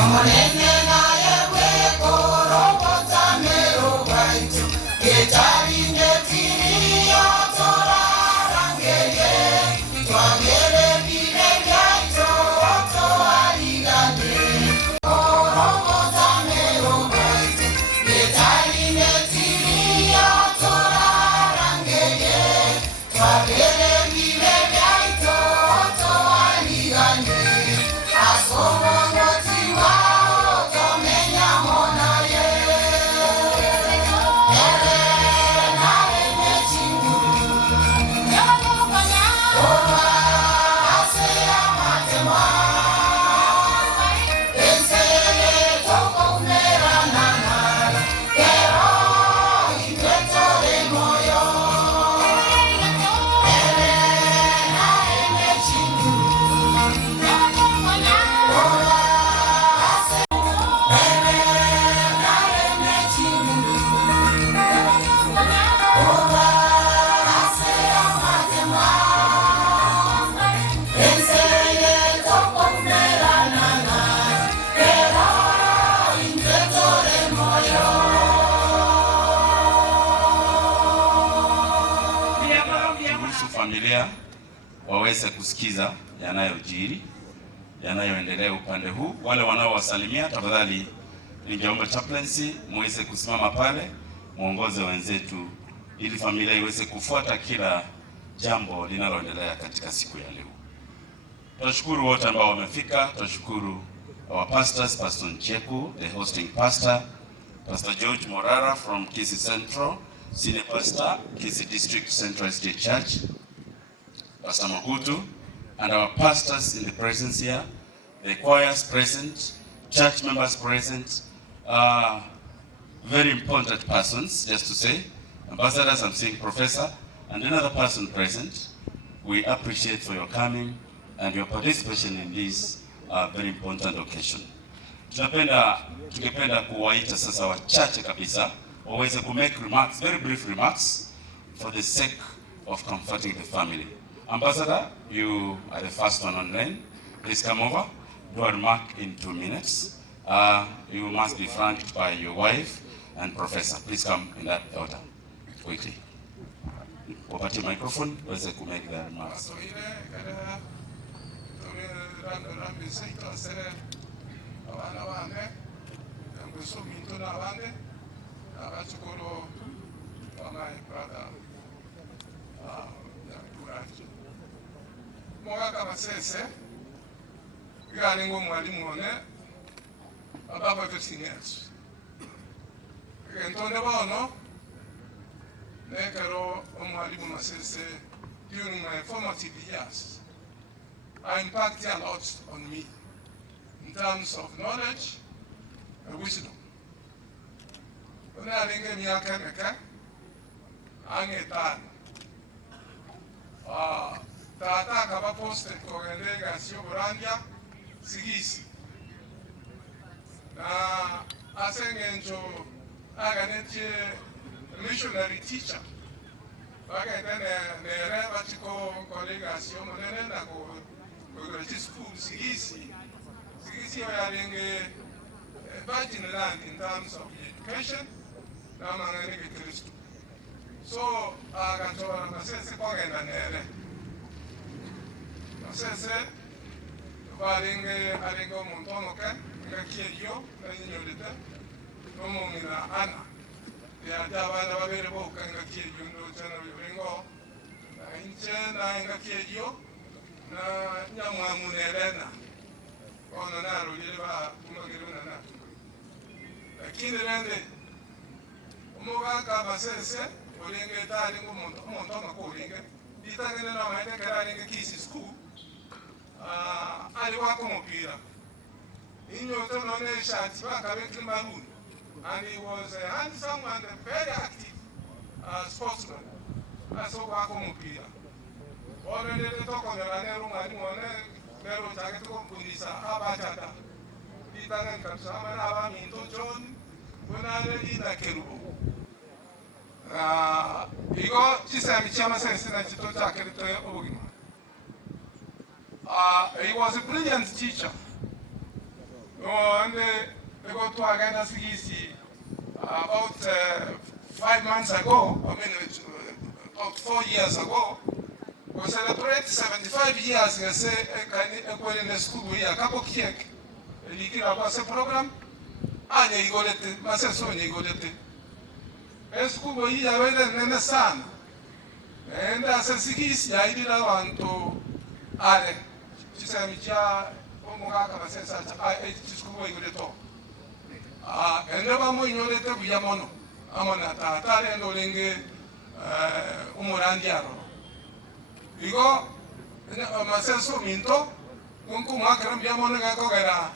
Omolenge na yewe ko wametulia waweze kusikiza yanayojiri, yanayoendelea upande huu. Wale wanaowasalimia, tafadhali ningeomba chaplaincy muweze kusimama pale, muongoze wenzetu ili familia iweze kufuata kila jambo linaloendelea katika siku ya leo. Tunashukuru wote ambao wamefika. Tunashukuru our pastors, Pastor Ncheku, the hosting pastor, Pastor George Morara from Kisii Central, Senior Pastor, Kisii District Central State Church, Pastor Magutu, and our pastors in the presence here, the choirs present, church members present, very important persons, just to say, ambassadors, I'm saying professor, and another person present. We appreciate for your coming and your participation in this very important occasion. Tungependa kuwaita sasa wachache kabisa waweze ku make remarks, very brief remarks, for the sake of comforting the family. Ambassador, you are the first one online. Please come over, do a remark in 2 minutes. You must be flanked by your wife and professor. Please come in that order, quickly. Wapatie microphone, waweze ku make the remarks. Abana bane ngusumi ntona bane abachukuru my brother Kuraki mwaka basese gari ngo mwalimu one ababa vetinesi entonde bono nekero omwalimu masese during my formative years impacted a lot on me in terms of knowledge and wisdom. When I think in Yakanaka, Angetan, Tata Kaba posted Korelega Siorandia, Sigisi. Asengenjo Aganetje, missionary teacher. Okay, then the Rebatico colleague Siomanena go to school, Sigisi. We are in a virgin land in terms of education. So, I got to say, Baring Aringo Montonoka, Kakio, Nanita, Romina Anna. They are Javana available, and Kakio, General Ringo, Inchen, and Kakio, Yamamunerena. Ono naro yeba kumagiruna na lakini rende umuga ka basese olenge tali ngumuntu makulinge ditangene na maende karalinge Kisii school ali wako mupira inyo to none shati baka beklimbaluni, and he was a handsome and a very active sportsman. Aso wako mupira olende toko na nero mwalimu one Pero jagat ko punisa abajada. Itangan kapsa mana aba minto John bunale ina kerubo. Igo chisa michama sense na chito jagat to obugima. He was a brilliant teacher. And they got to Agana Sigisi about 5 months ago. I mean, about 4 years ago. We celebrate 75 years in the school here. Kapo kiek, likira kwa se program. Anye igolete, maseso nye igolete. School here wele nene sana. Enda se Sigisi ya idira wanto ale. Chisa micha omugaka masesa school igoleto. Enda bamo inyolete buyamono. Amona tatale ndo lenge umurandiaro. Igo masenso minto kunku makram biamone ngako gara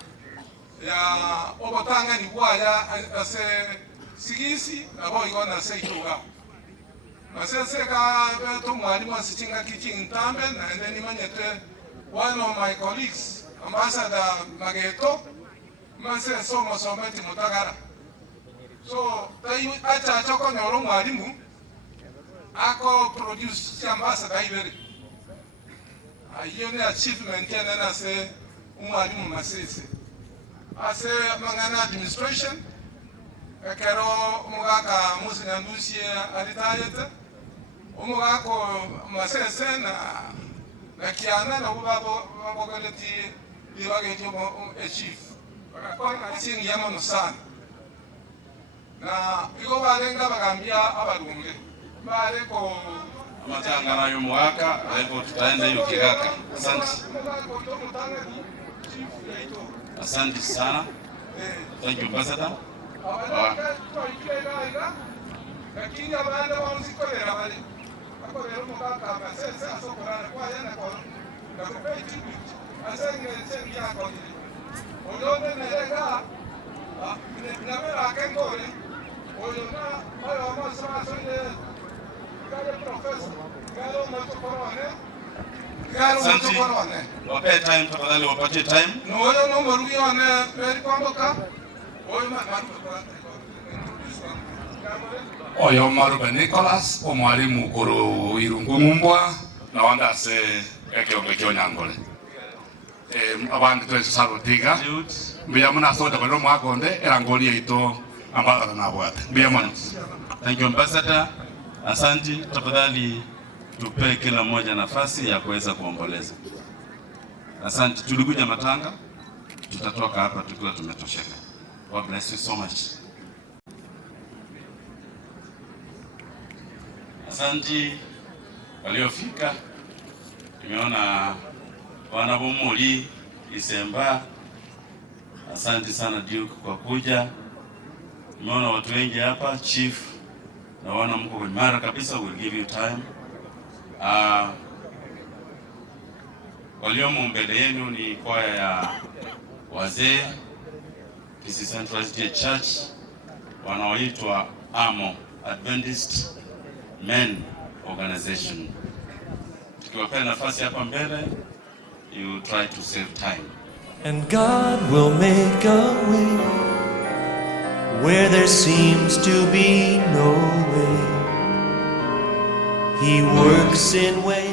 ya obotanga ni bwaya ase Sigisi abo igo na seituga masense ka beto mwalimu asichinga kichin tambe na ndeni manyete one of my colleagues Ambassador Mageto masenso mosometi mutagara so tai acha choko nyoro mwalimu ako produce ambassador iberi. Hiyo ni achievement yana na se umwalimu masese. Ase mangana administration ekero mugaka musinyandusie alitayete umugako masese na kiana na ubabo babogaleti ibage jomo chief bakakora singi yamono sana na iko balenga bagambia abalunge bale ko matangana y'umwaka ariko tutaenda hiyo kiraka. Asante sana. Thank you Ambassador. Lakini abana bamusikolera bali akolera umugaka masese asokorana kwa yana ko nakupeti asenge sengi yako olone nerega namera kengore olona ayo amasa sonye kale professor kale motokorone Asante. Wape time tafadhali, wapate time. Noyo no marugione beri kwamboka oyo Oyo Maruba Nicholas omwalimu kuru Irungu Mumbwa na wandase ekiombe kyonyangole abandi twese sarutiga mbiya muna soda kwa mwakonde erangoli yeito ambala na bwate mbiya mwana. Thank you Ambassador. Asante, tafadhali tupe kila mmoja nafasi ya kuweza kuomboleza. Asante, tulikuja matanga, tutatoka hapa tukiwa tumetosheka. God bless you so much. Asante waliofika, tumeona wana Bumuli Isemba. Asante sana Duke kwa kuja. Tumeona watu wengi hapa, chief na wana mko imara kabisa, we'll give you time. Waliomo mbele yenu ni kwaya ya wazee Kisii Central SDA Church wanaoitwa AMO, Adventist Men Organization. Tukiwapea nafasi hapa mbele, you try to save time. And God will make a way where there seems to be no way. He works in ways